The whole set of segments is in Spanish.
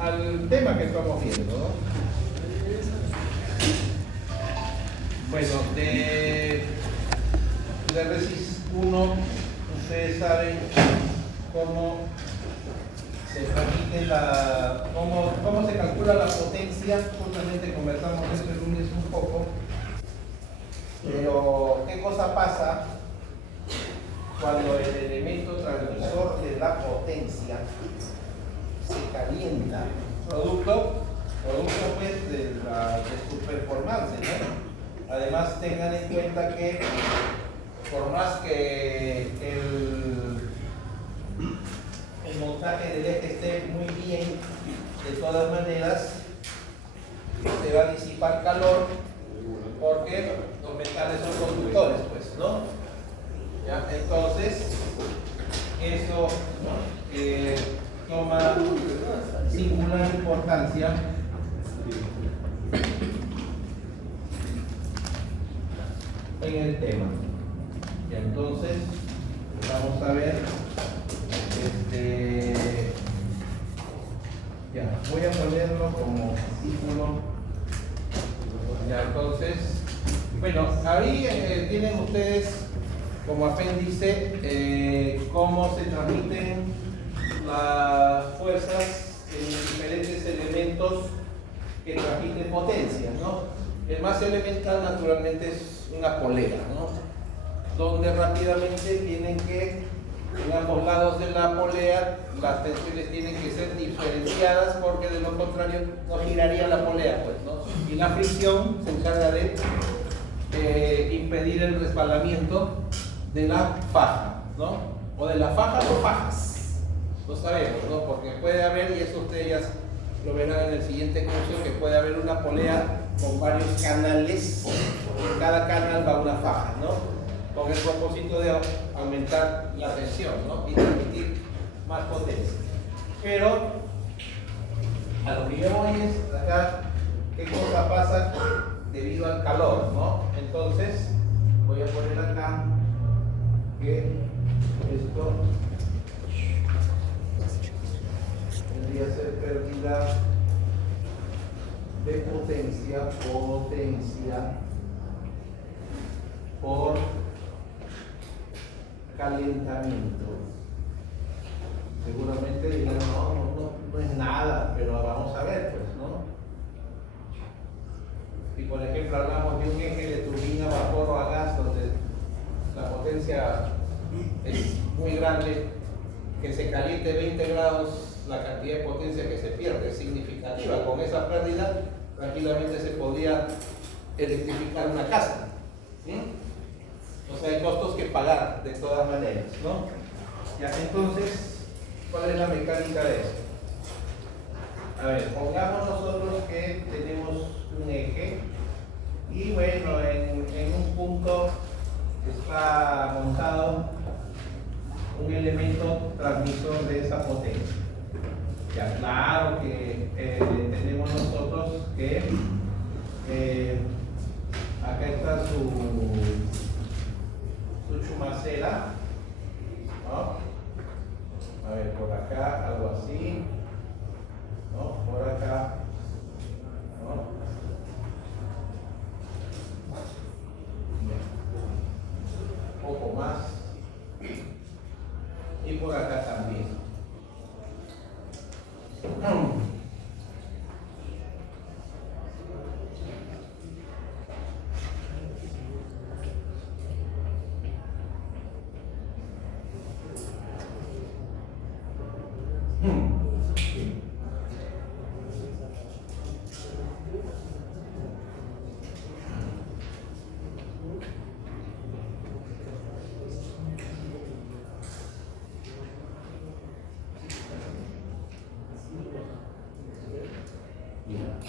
al tema que estamos viendo, ¿no? Bueno, de Resist 1, ustedes saben cómo se transmite cómo se calcula la potencia. Justamente conversamos este lunes un poco, pero ¿qué cosa pasa cuando el elemento transmisor de la potencia se calienta? Producto pues de su performance, ¿no? Además tengan en cuenta que por más que el montaje del eje esté muy bien, de todas maneras se va a disipar calor porque los metales son conductores, pues, ¿no? ¿Ya? Entonces, eso, ¿no? Toma singular importancia en el tema. Y entonces, vamos a ver, ya, voy a ponerlo como título. Ya, entonces, bueno, ahí tienen ustedes como apéndice cómo se transmiten las fuerzas en diferentes elementos que transmiten potencia, ¿no? El más elemental naturalmente es una polea, ¿no? Donde rápidamente tienen que, en ambos lados de la polea, las tensiones tienen que ser diferenciadas porque de lo contrario no giraría la polea, pues, ¿no? Y la fricción se encarga de impedir el resbalamiento de la faja, ¿no? O de la faja o fajas, lo sabemos, ¿no? Porque puede haber, y eso ustedes ya lo verán en el siguiente curso, que puede haber una polea con varios canales, en cada canal va una faja, ¿no? Con el propósito de aumentar la tensión, ¿no? Y transmitir más potencia. Pero a lo que yo voy es acá, ¿qué cosa pasa debido al calor, ¿no? Entonces voy a poner acá que esto tendría que ser pérdida de potencia por calentamiento. Seguramente dirán, no es nada, pero vamos a ver, pues, ¿no? Si por ejemplo hablamos de un eje de turbina a vapor o a gas donde la potencia es muy grande, que se caliente 20 grados, la cantidad de potencia que se pierde es significativa. Con esa pérdida tranquilamente se podría electrificar una casa, ¿sí? O sea, hay costos que pagar de todas maneras, ¿no? Ya, entonces, ¿cuál es la mecánica de esto? A ver, pongamos nosotros que tenemos un eje y bueno, en un punto está montado un elemento transmisor de esa potencia. Ya, claro que tenemos nosotros que acá está su chumacera, ¿no? A ver, por acá, algo así, ¿no? Por acá, ¿no? Un poco más. Y por acá también.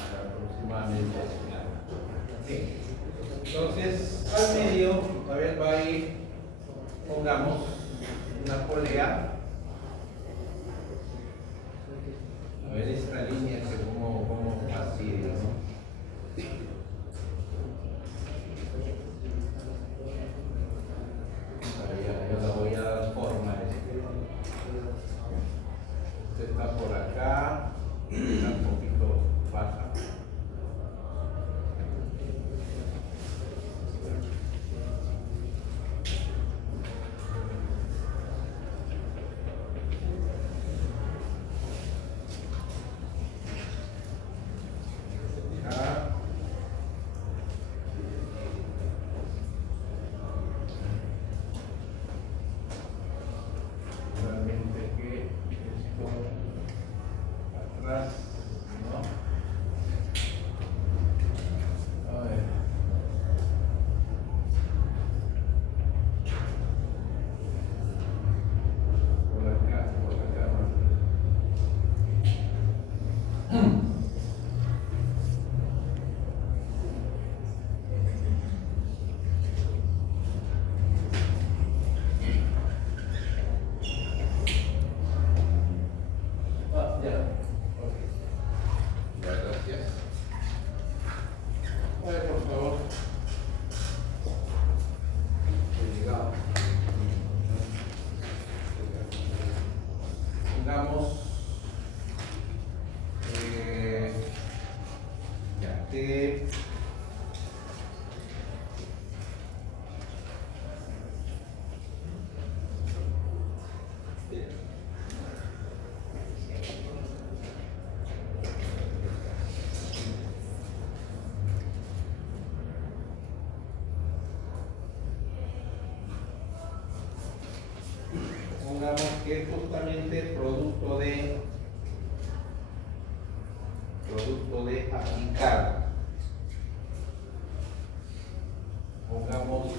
Aproximadamente. Sí. Entonces, al medio, a ver, va a ir, pongamos una polea. A ver esta línea que como así, ¿no? Yo la voy a dar forma. Este está por acá. está un poquito baja. Pongamos que es justamente producto de aplicar. Pongamos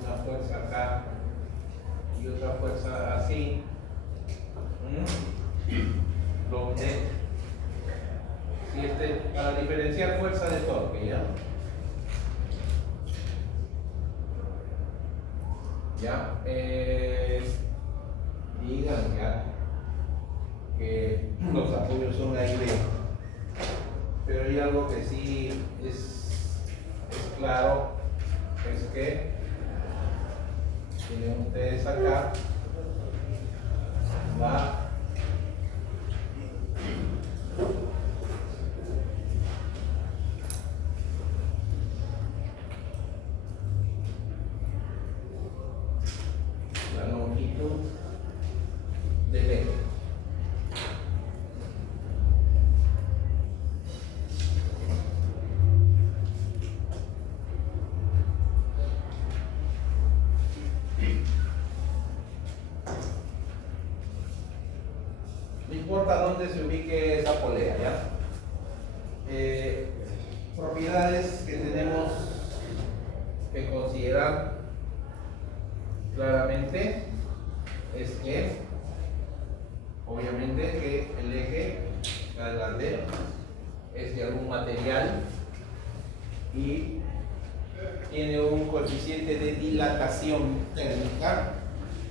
una fuerza acá y otra fuerza así. Lo que si para diferenciar fuerza de torque, ¿ya? Digan ya que los apoyos son aire, pero hay algo que sí es claro, es que tienen ustedes acá la longitud del eje. No importa dónde se ubique esa polea, ¿ya? Propiedades que tenemos que considerar claramente es que obviamente que el eje adelante es de algún material y tiene un coeficiente de dilatación térmica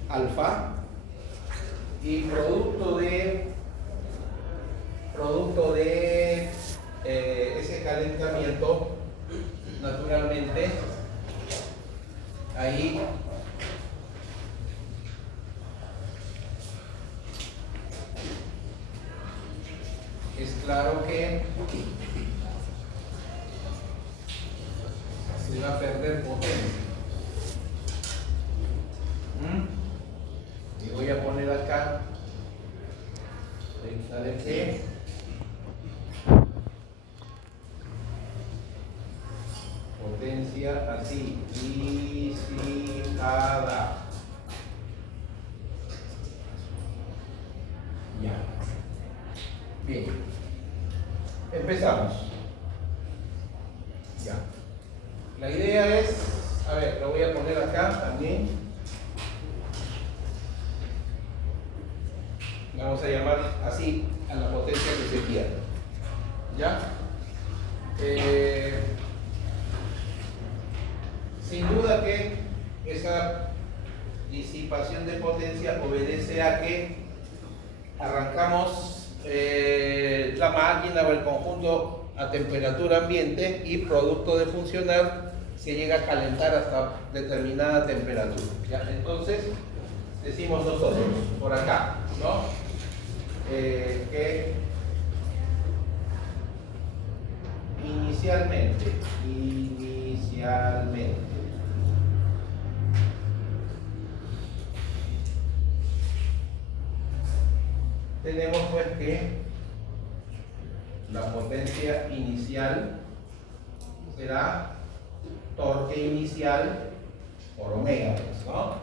alfa, y producto de ese calentamiento, naturalmente ahí es claro que se va a perder potencia. Y voy a poner acá delta de P potencia así, disipada. Ya. Bien. Empezamos. Ya. La idea es, a ver, lo voy a poner acá también. Vamos a llamar así a la potencia que se quiera. ¿Ya? Sin duda que esa disipación de potencia obedece a que arrancamos la máquina o el conjunto a temperatura ambiente y producto de funcionar se llega a calentar hasta determinada temperatura. ¿Ya? Entonces, decimos nosotros, por acá, ¿no? Que inicialmente, tenemos pues que la potencia inicial será torque inicial por omega, pues, ¿no?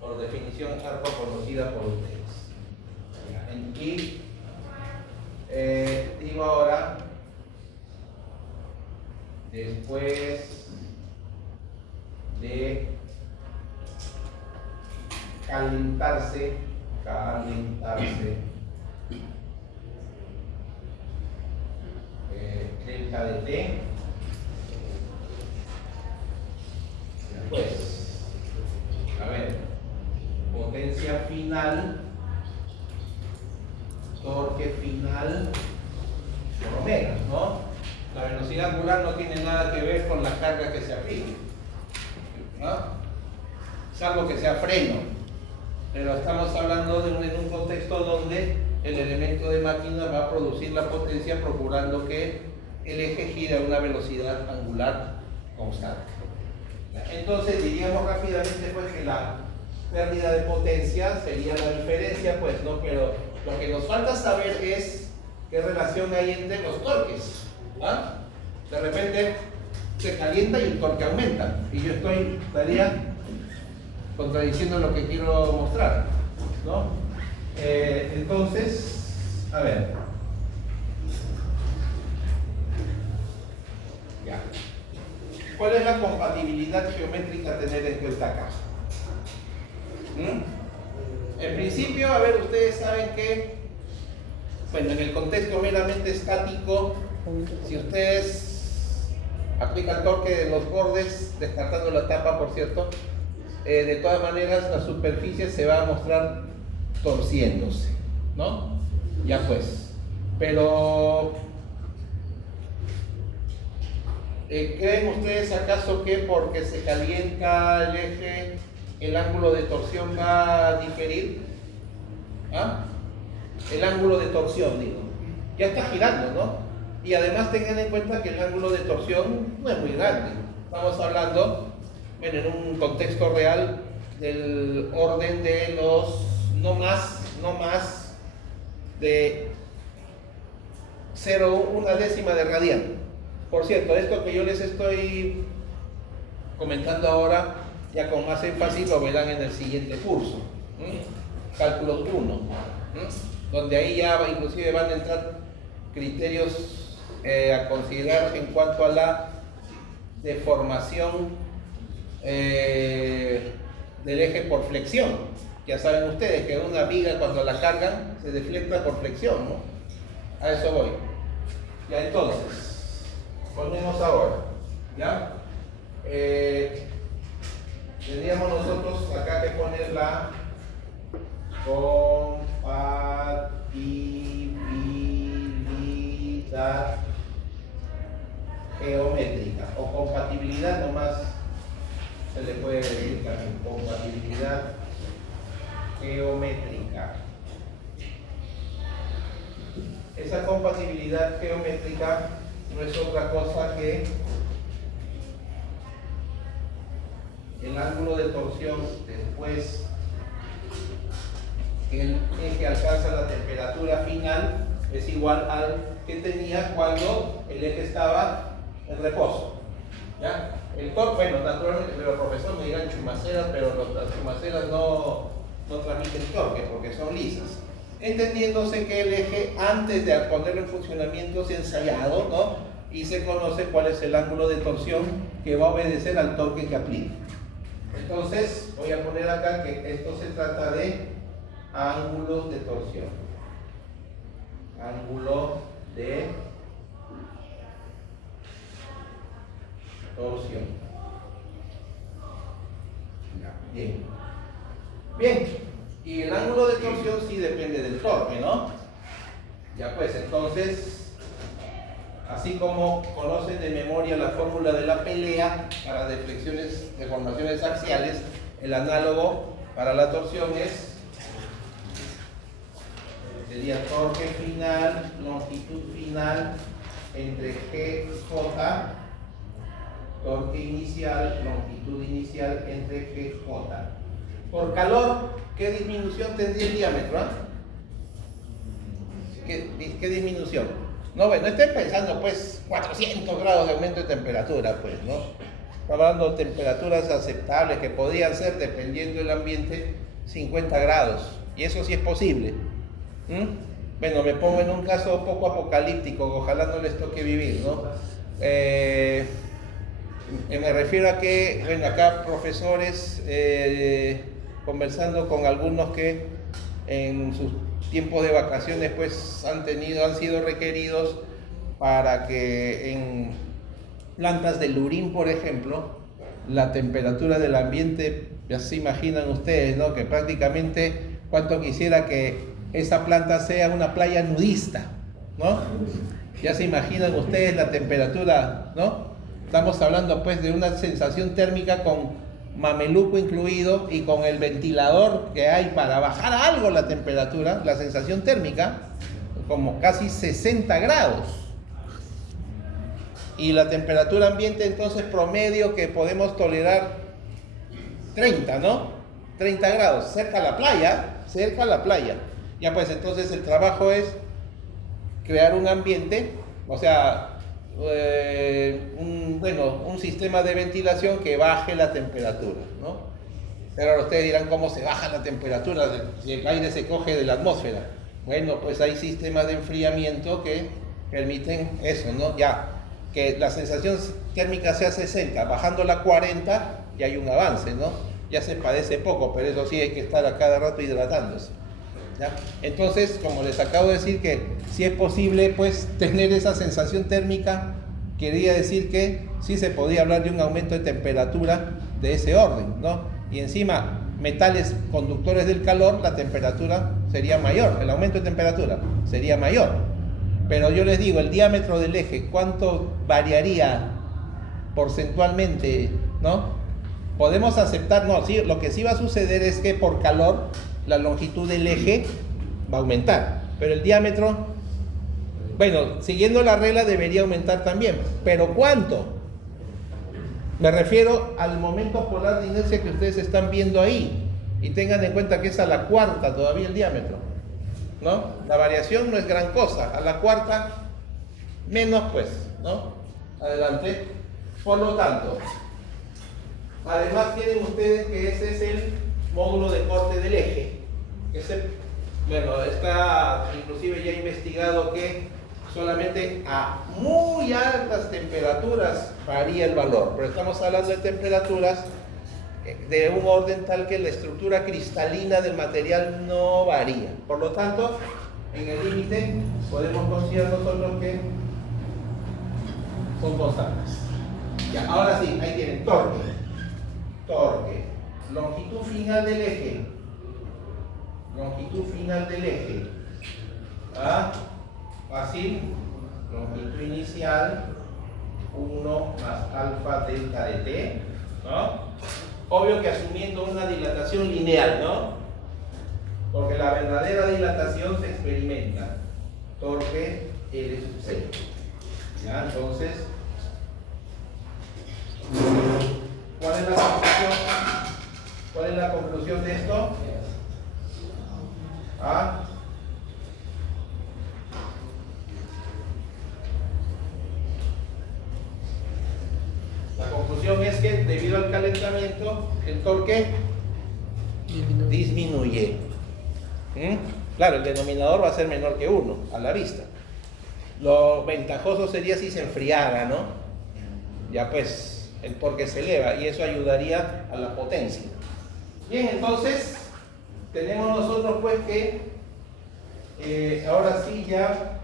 Por definición arco conocida por ustedes. Y digo ahora, después de calentarse delta de T, pues, a ver, potencia final, torque final por omega, ¿no? La velocidad angular no tiene nada que ver con la carga que se aplique, ¿no? Salvo que sea freno, pero estamos hablando en un contexto donde el elemento de máquina va a producir la potencia procurando que el eje gire a una velocidad angular constante. Entonces diríamos rápidamente pues que la pérdida de potencia sería la diferencia, pues, ¿no? Pero lo que nos falta saber es qué relación hay entre los torques. ¿Ah? De repente se calienta y el torque aumenta, y yo estaría contradiciendo lo que quiero mostrar, ¿no? Entonces, a ver, ya. ¿Cuál es la compatibilidad geométrica a tener en cuenta acá? En principio, a ver, ustedes saben que, bueno, en el contexto meramente estático, si ustedes aplican torque de los bordes, descartando la tapa, por cierto, de todas maneras la superficie se va a mostrar torciéndose, ¿no? Ya pues, pero ¿creen ustedes acaso que porque se calienta el eje, el ángulo de torsión va a diferir? ¿Ah? El ángulo de torsión, digo, ya está girando, ¿no? Y además tengan en cuenta que el ángulo de torsión no es muy grande. Estamos hablando, bueno, en un contexto real, del orden de los no más de 0,1 de radian. Por cierto, esto que yo les estoy comentando ahora, ya con más énfasis lo verán en el siguiente curso, cálculo 1, donde ahí ya inclusive van a entrar criterios a considerar en cuanto a la deformación del eje por flexión. Ya saben ustedes que una viga cuando la cargan se deflecta por flexión, ¿no? A eso voy. Ya entonces, ponemos ahora, ¿ya? Tendríamos nosotros acá que poner la compatibilidad geométrica, o compatibilidad nomás se le puede decir también, compatibilidad geométrica. Esa compatibilidad geométrica no es otra cosa que el ángulo de torsión después que el eje alcanza la temperatura final es igual al que tenía cuando el eje estaba en reposo. ¿Ya? El torque, bueno, naturalmente, pero el profesor me dirán chumaceras, pero las chumaceras no transmiten torque porque son lisas. Entendiéndose que el eje, antes de ponerlo en funcionamiento, es ensayado, ¿no? Y se conoce cuál es el ángulo de torsión que va a obedecer al torque que aplique. Entonces, voy a poner acá que esto se trata de ángulos de torsión. Ángulo de torsión. Bien. Bien. Y el ángulo de torsión sí depende del torque, ¿no? Ya pues, entonces, así como conocen de memoria la fórmula de la pelea para deformaciones axiales, el análogo para la torsión sería torque final, longitud final, entre GJ, torque inicial, longitud inicial entre GJ. Por calor, ¿qué disminución tendría el diámetro? ¿Qué disminución? No, bueno, no estén pensando pues 400 grados de aumento de temperatura, pues, ¿no? Estamos hablando de temperaturas aceptables que podrían ser, dependiendo del ambiente, 50 grados. Y eso sí es posible. Bueno, me pongo en un caso poco apocalíptico, ojalá no les toque vivir, ¿no? Me refiero a que, bueno, acá profesores conversando con algunos que en sus tiempos de vacaciones pues han sido requeridos para que en plantas de Lurín, por ejemplo, la temperatura del ambiente, ya se imaginan ustedes, ¿no? Que prácticamente cuánto quisiera que esa planta sea una playa nudista, ¿no? Ya se imaginan ustedes la temperatura, ¿no? Estamos hablando pues de una sensación térmica con mameluco incluido y con el ventilador que hay para bajar algo la temperatura, la sensación térmica, como casi 60 grados. Y la temperatura ambiente entonces promedio que podemos tolerar 30, ¿no? 30 grados, cerca a la playa. Ya pues entonces el trabajo es crear un ambiente, o sea, un sistema de ventilación que baje la temperatura, ¿no? Pero ahora ustedes dirán, ¿cómo se baja la temperatura si el aire se coge de la atmósfera? Bueno, pues hay sistemas de enfriamiento que permiten eso, ¿no? Ya, que la sensación térmica sea 60, bajándola a 40, ya hay un avance, ¿no? Ya se padece poco, pero eso sí hay que estar a cada rato hidratándose, ¿ya? Entonces, como les acabo de decir que si es posible pues tener esa sensación térmica, quería decir que sí se podía hablar de un aumento de temperatura de ese orden, ¿no? Y encima, metales conductores del calor, la temperatura sería mayor, el aumento de temperatura sería mayor. Pero yo les digo, el diámetro del eje, ¿cuánto variaría porcentualmente, no? Podemos aceptar, no, sí, lo que sí va a suceder es que por calor la longitud del eje va a aumentar, pero el diámetro, bueno, siguiendo la regla debería aumentar también, pero ¿cuánto? Me refiero al momento polar de inercia que ustedes están viendo ahí, y tengan en cuenta que es a la cuarta todavía el diámetro, ¿no? La variación no es gran cosa, a la cuarta menos pues, ¿no? Adelante. Por lo tanto, además tienen ustedes que ese es el módulo de corte del eje. Bueno, está inclusive ya investigado que solamente a muy altas temperaturas varía el valor, pero estamos hablando de temperaturas de un orden tal que la estructura cristalina del material no varía. Por lo tanto, en el límite podemos considerar nosotros que son constantes. Ya, ahora sí, ahí tienen torque, longitud final del eje, ¿ah? Fácil, longitud inicial 1 más alfa delta de t, ¿no? Obvio que asumiendo una dilatación lineal, ¿no? Porque la verdadera dilatación se experimenta. Torque L sub C. ¿Ya? Entonces, ¿cuál es la conclusión? ¿Cuál es la conclusión de esto? ¿Ah? La conclusión es que debido al calentamiento el torque disminuye. Claro, el denominador va a ser menor que 1 a la vista. Lo ventajoso sería si se enfriara, ¿no? Ya pues el torque se eleva y eso ayudaría a la potencia. Bien, entonces tenemos nosotros pues que ahora sí ya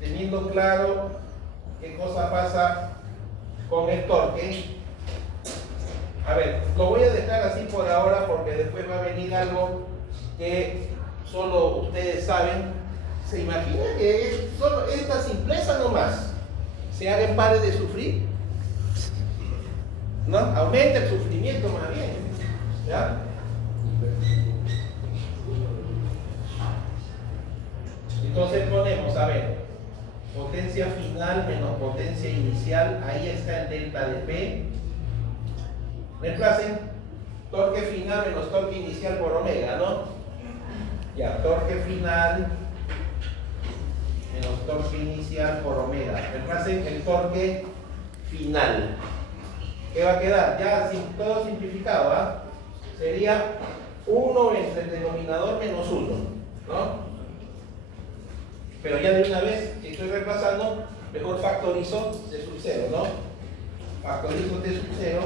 teniendo claro qué cosa pasa con el torque. A ver, lo voy a dejar así por ahora porque después va a venir algo que solo ustedes saben. ¿Se imagina que solo esta simpleza nomás se hagan pares de sufrir? ¿No? Aumenta el sufrimiento más bien, ¿ya? Entonces ponemos, a ver, potencia final menos potencia inicial, ahí está el delta de P. Reemplacen torque final menos torque inicial por omega, ¿no? Ya, torque final menos torque inicial por omega. Reemplacen el torque final. ¿Qué va a quedar? Ya todo simplificado, ¿ah? Sería 1 entre el denominador menos 1, ¿no? Pero ya de una vez que estoy reemplazando, mejor factorizo T sub 0, ¿no? Factorizo T sub 0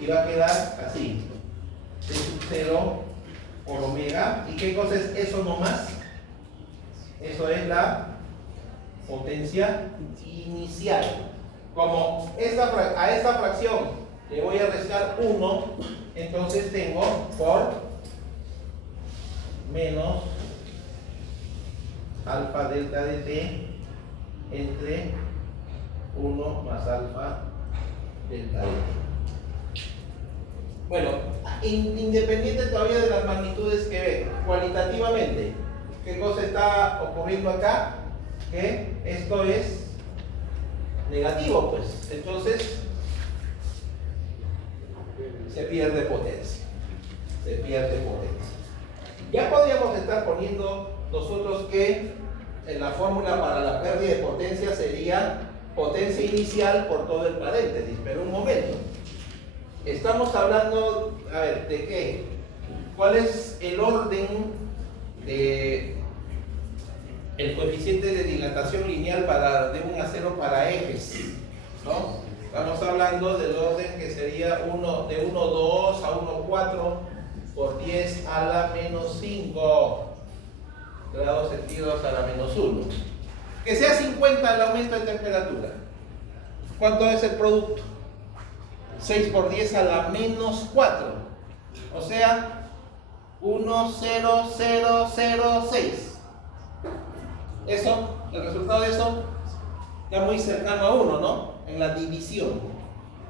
y va a quedar así. T sub 0 por omega. ¿Y qué cosa es eso nomás? Eso es la potencia inicial. Como a esta fracción le voy a restar 1, entonces tengo por menos alfa delta de t entre 1 más alfa delta de t. Bueno, independiente todavía de las magnitudes que ven, cualitativamente, ¿qué cosa está ocurriendo acá? Que esto es negativo, pues. Entonces, se pierde potencia. Se pierde potencia. Ya podríamos estar poniendo nosotros que en la fórmula para la pérdida de potencia sería potencia inicial por todo el paréntesis, pero un momento. Estamos hablando, a ver, ¿de qué? ¿Cuál es el orden de el coeficiente de dilatación lineal de 1 a 0 para ejes? ¿No? Estamos hablando del orden que sería de 1,2 a 1,4 por 10 a la menos 5 grados centígrados a la menos 1. Que sea 50 el aumento de temperatura. ¿Cuánto es el producto? 6 por 10 a la menos 4. O sea, 1,0006. Eso, el resultado de eso, ya muy cercano a 1, ¿no? En la división.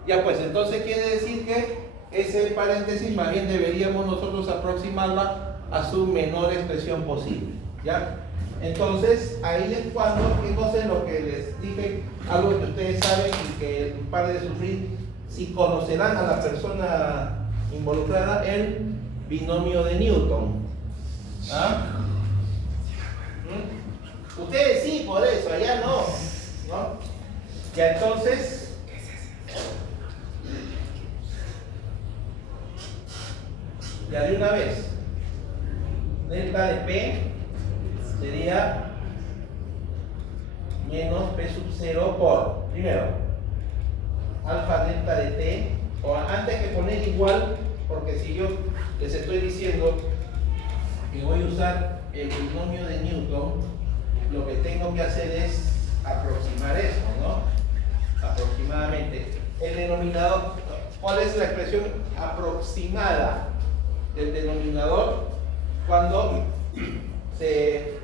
Ya pues, entonces quiere decir que ese paréntesis más bien deberíamos nosotros aproximarla a su menor expresión posible. ¿Ya? Entonces, ahí es cuando, ¿qué cosa es lo que les dije? Algo que ustedes saben y que pare de sufrir, si conocerán a la persona involucrada, el binomio de Newton. ¿Ah? Ustedes sí, por eso, allá no. ¿No? Ya entonces, ya de una vez, delta de P sería menos P sub 0 por, primero, alfa delta de T, o antes que poner igual, porque si yo les estoy diciendo que voy a usar el binomio de Newton, lo que tengo que hacer es aproximar esto, ¿no? Aproximadamente. El denominador, ¿cuál es la expresión aproximada del denominador cuando se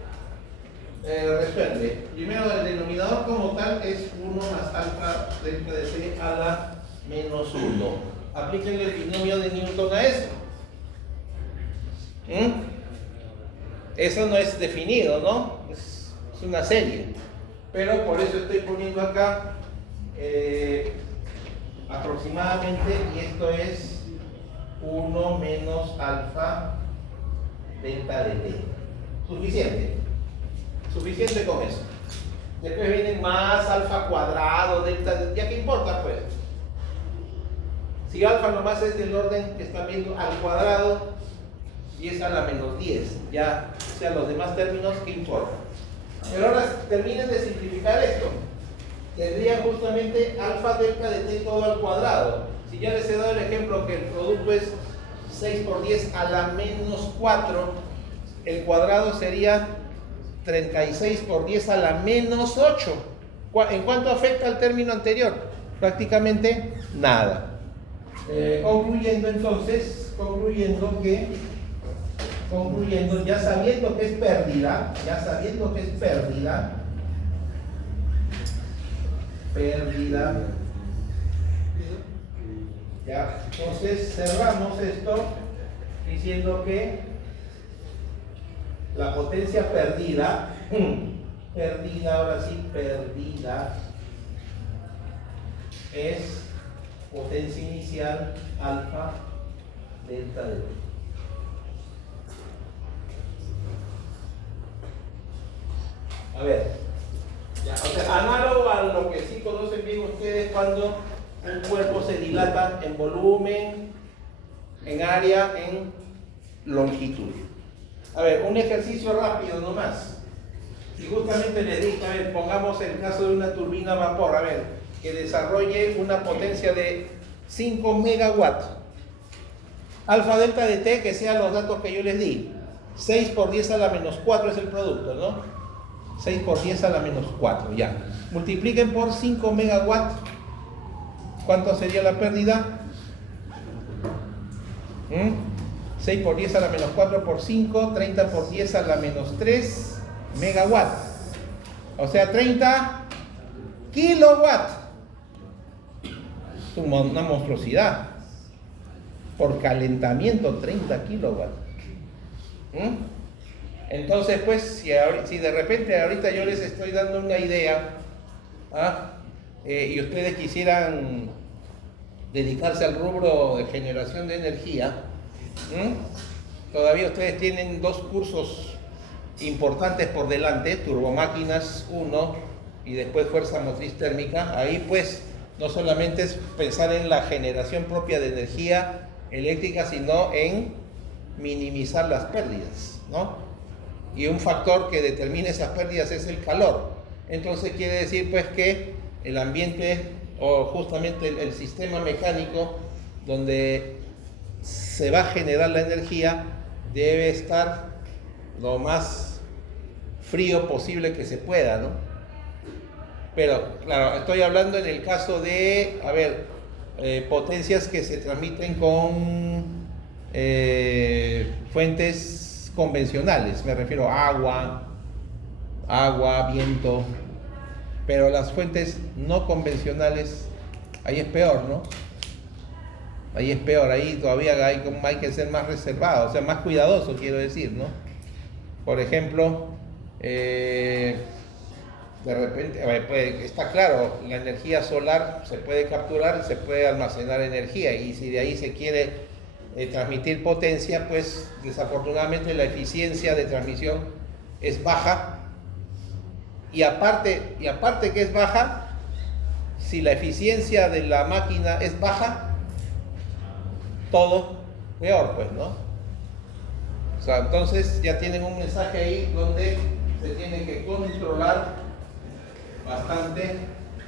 resuelve? Primero, el denominador como tal es 1 más alfa delta de t a la menos 1. Aplíquenle el binomio de Newton a eso. Eso no es definido, ¿no? Es una serie. Pero por eso estoy poniendo acá aproximadamente, y esto es 1 menos alfa delta de t. Suficiente. Suficiente con eso. Después vienen más alfa cuadrado, delta de... ¿Ya qué importa, pues? Si alfa nomás es del orden que están viendo al cuadrado y es a la menos 10, ya, o sea, los demás términos, ¿qué importa? Pero ahora terminen de simplificar esto. Tendría justamente alfa delta de t todo al cuadrado. Si ya les he dado el ejemplo que el producto es 6 por 10 a la menos 4, el cuadrado sería 36 por 10 a la menos 8. ¿En cuánto afecta al término anterior? Prácticamente nada. Concluyendo entonces, ya sabiendo que es pérdida, ya, entonces cerramos esto diciendo que la potencia perdida perdida, ahora sí, perdida, es potencia inicial alfa delta de T. A ver, ya, o sea, análogo a lo que sí conocen bien ustedes cuando un cuerpo se dilata en volumen, en área, en longitud. A ver, un ejercicio rápido nomás. Si justamente les dije, a ver, pongamos el caso de una turbina a vapor, a ver, que desarrolle una potencia de 5 megawatts. Alfa delta de T, que sean los datos que yo les di. 6 por 10 a la menos 4 es el producto, ¿no? 6 por 10 a la menos 4, ya. Multipliquen por 5 megawatts. ¿Cuánto sería la pérdida? 6 por 10 a la menos 4 por 5, 30 por 10 a la menos 3 megawatts. O sea, 30 kilowatts. Es una monstruosidad. Por calentamiento, 30 kilowatts. Entonces, pues, si de repente ahorita yo les estoy dando una idea, y ustedes quisieran dedicarse al rubro de generación de energía, todavía ustedes tienen 2 cursos importantes por delante, turbomáquinas 1 y después fuerza motriz térmica. Ahí pues no solamente es pensar en la generación propia de energía eléctrica, sino en minimizar las pérdidas, ¿no? Y un factor que determina esas pérdidas es el calor. Entonces quiere decir pues que el ambiente o justamente el sistema mecánico donde se va a generar la energía debe estar lo más frío posible que se pueda, ¿no? Pero claro, estoy hablando en el caso de, a ver, potencias que se transmiten con fuentes convencionales, me refiero a agua, viento, pero las fuentes no convencionales, ahí es peor, ¿no? Ahí es peor, ahí todavía hay que ser más reservado, o sea, más cuidadoso, quiero decir, ¿no? Por ejemplo, de repente, está claro, la energía solar se puede capturar, se puede almacenar energía, y si de ahí se quiere transmitir potencia, pues desafortunadamente la eficiencia de transmisión es baja, y aparte que es baja, si la eficiencia de la máquina es baja, todo peor, pues, ¿no? O sea, entonces ya tienen un mensaje ahí donde se tiene que controlar bastante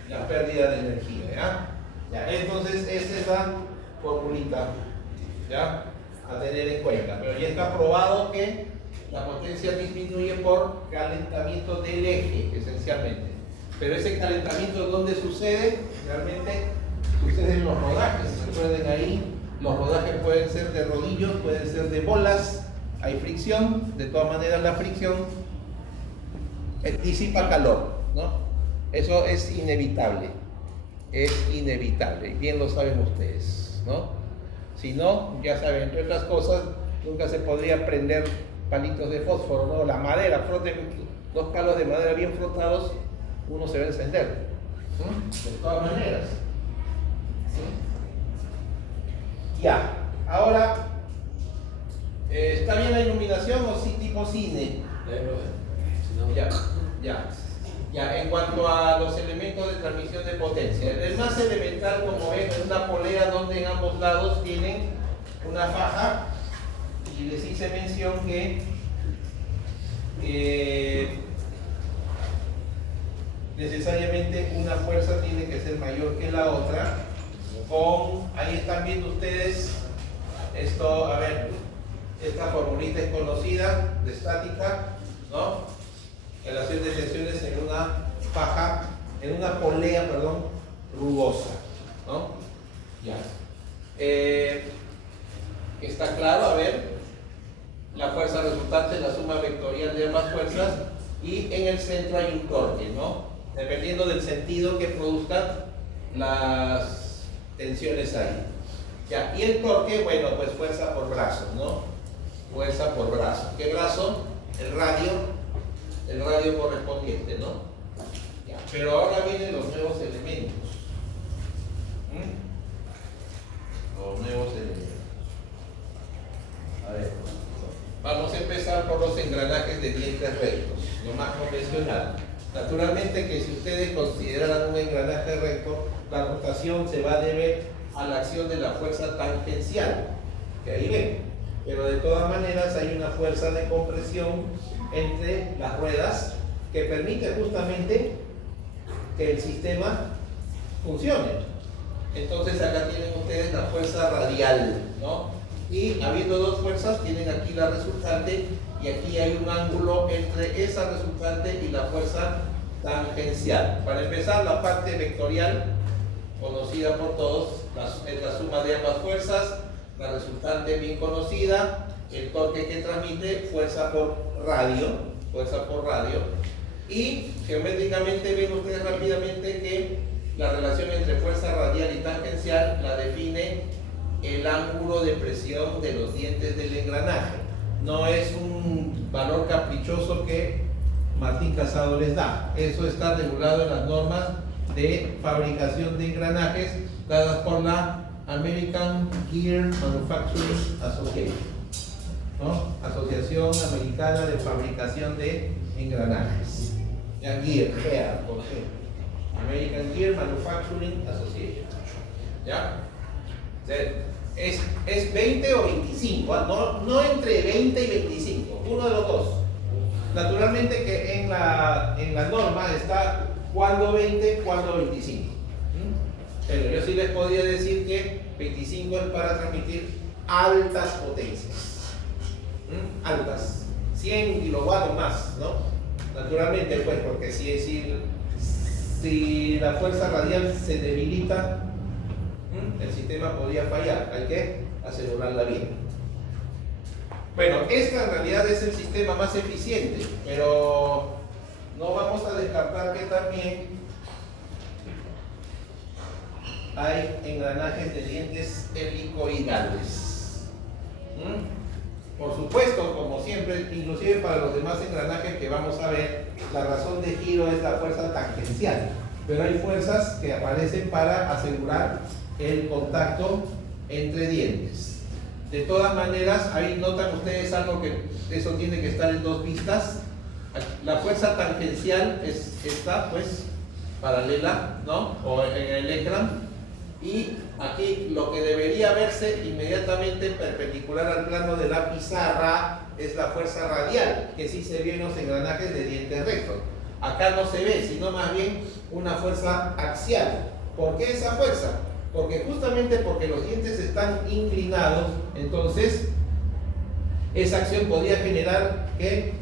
la pérdida de energía, ¿ya? Ya, entonces esa es la formulita, ¿ya? A tener en cuenta. Pero ya está probado que la potencia disminuye por calentamiento del eje, esencialmente. Pero ese calentamiento, ¿dónde sucede? Realmente sucede en los rodajes. Recuerden ahí, los rodajes pueden ser de rodillos, pueden ser de bolas, hay fricción, de todas maneras la fricción disipa calor, ¿no? Eso es inevitable, bien lo saben ustedes, ¿no? Si no, ya saben, entre otras cosas, nunca se podría prender palitos de fósforo, ¿no? La madera, froten 2 palos de madera bien frotados, uno se va a encender, de todas maneras. Ya, ahora, ¿está bien la iluminación o sí tipo cine? Ya, en cuanto a los elementos de transmisión de potencia, el más elemental, como ven, es una polea donde en ambos lados tienen una faja, y les hice mención que necesariamente una fuerza tiene que ser mayor que la otra. Ahí están viendo ustedes esto, a ver, esta formulita es conocida de estática, ¿no? Relación de tensiones en una faja, en una polea, perdón, rugosa, ¿no? Ya. Está claro, a ver, la fuerza resultante, la suma vectorial de ambas fuerzas, y en el centro hay un torque, ¿no? Dependiendo del sentido que produzcan las tensiones ahí. Ya, y el torque, bueno, pues fuerza por brazo, ¿no? Fuerza por brazo. ¿Qué brazo? El radio. el radio correspondiente, ¿no? Ya. Pero ahora vienen los nuevos elementos. Los nuevos elementos. A ver, vamos a empezar por los engranajes de dientes rectos, lo más convencional. Naturalmente que si ustedes consideran un engranaje recto, la rotación se va a deber a la acción de la fuerza tangencial, que ahí ven. Pero de todas maneras hay una fuerza de compresión entre las ruedas que permite justamente que el sistema funcione. Entonces acá tienen ustedes la fuerza radial, ¿no? Y habiendo dos fuerzas, tienen aquí la resultante y aquí hay un ángulo entre esa resultante y la fuerza tangencial. Para empezar, la parte vectorial, conocida por todos, es la suma de ambas fuerzas, la resultante bien conocida, el torque que transmite, fuerza por radio, y geométricamente ven ustedes rápidamente que la relación entre fuerza radial y tangencial la define el ángulo de presión de los dientes del engranaje. No es un valor caprichoso que Martín Casado les da. Eso está regulado en las normas de fabricación de engranajes dadas por la American Gear Manufacturing Association, ¿no? Asociación Americana de Fabricación de Engranajes. Ya, Gear, ¿por qué? American Gear Manufacturing Association. ¿Ya? Es 20 o 25, no entre 20 y 25, uno de los dos. Naturalmente que en la norma está cuando 20, cuando 25. Pero yo sí les podría decir que 25 es para transmitir altas potencias. Altas. 100 kilowatts o más, ¿no? Naturalmente, pues, porque si la fuerza radial se debilita, el sistema podría fallar. Hay que asegurarla bien. Bueno, esta en realidad es el sistema más eficiente, pero no vamos a descartar que también hay engranajes de dientes helicoidales. Por supuesto, como siempre, inclusive para los demás engranajes que vamos a ver, la razón de giro es la fuerza tangencial, pero hay fuerzas que aparecen para asegurar el contacto entre dientes. De todas maneras, ahí notan ustedes algo que eso tiene que estar en dos vistas. La fuerza tangencial está pues paralela, ¿no? O en el ecran. Y aquí lo que debería verse inmediatamente perpendicular al plano de la pizarra es la fuerza radial, que sí se ve en los engranajes de dientes rectos. Acá no se ve, sino más bien una fuerza axial. ¿Por qué esa fuerza? Porque justamente porque los dientes están inclinados, entonces esa acción podría generar que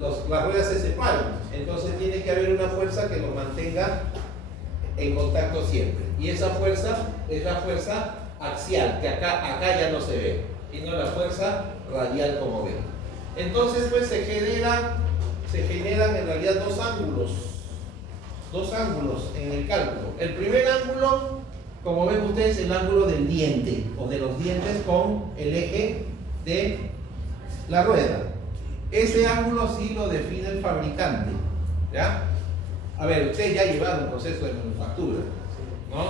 las ruedas se separen. Entonces tiene que haber una fuerza que los mantenga en contacto siempre. Y esa fuerza es la fuerza axial, que acá ya no se ve, sino la fuerza radial, como ven. Entonces pues se generan en realidad dos ángulos en el cálculo. El primer ángulo, como ven ustedes, el ángulo del diente o de los dientes con el eje de la rueda. Ese ángulo sí lo define el fabricante, ¿ya? A ver, ustedes ya llevaron un proceso de manufactura, ¿no?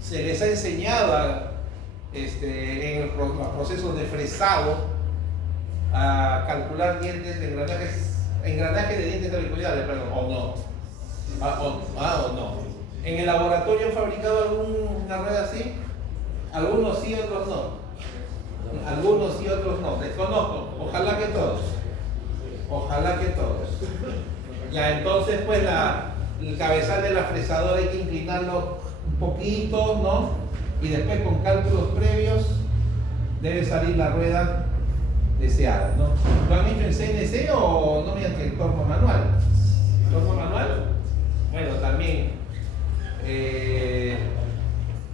Se les ha enseñado en los procesos de fresado a calcular dientes de engranajes de dientes helicoidales, perdón, o no. O no. ¿En el laboratorio han fabricado alguna rueda así? Algunos sí, otros no. Algunos sí, otros no. Desconozco. Ojalá que todos. Ya, entonces pues el cabezal de la fresadora hay que inclinarlo un poquito, ¿no? Y después con cálculos previos debe salir la rueda deseada, ¿no? ¿Lo han hecho en CNC o no mediante el torno manual? ¿Torno manual? Bueno, también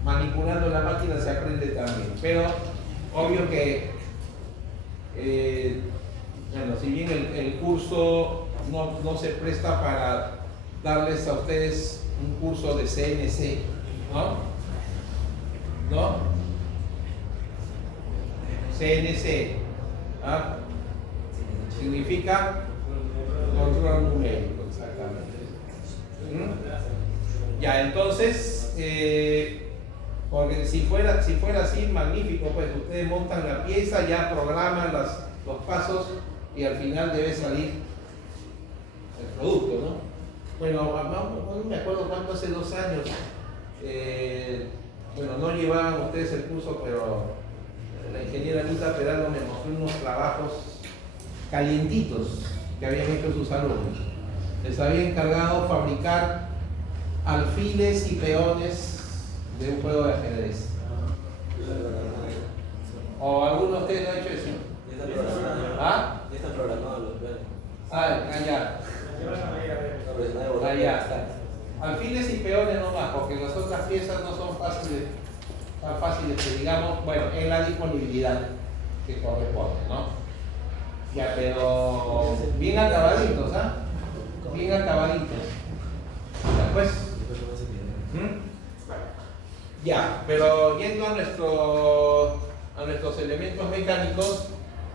manipulando la máquina se aprende también, pero obvio que bueno, si bien el curso no se presta para darles a ustedes un curso de CNC, ¿no? CNC, ¿Ah? Significa control numérico, exactamente. Ya, entonces, porque si fuera así, magnífico, pues ustedes montan la pieza, ya programan los pasos y al final debe salir el producto, ¿no? Bueno, no me acuerdo cuánto, hace 2 años, bueno, no llevaban ustedes el curso, pero la ingeniera Anita Peraldo me mostró unos trabajos calientitos que habían hecho sus alumnos. Les había encargado fabricar alfiles y peones de un juego de ajedrez. ¿O alguno de ustedes no ha hecho eso? ¿Ah? Ya están programados los peones. Ya. Ya. Alfiles y peones nomás, porque las otras piezas no son tan fáciles que digamos, bueno, en la disponibilidad que corresponde, ¿no? Ya, pero bien acabaditos, ¿ah? Bien acabaditos. Ya, pues. Ya, pero yendo a nuestros elementos mecánicos,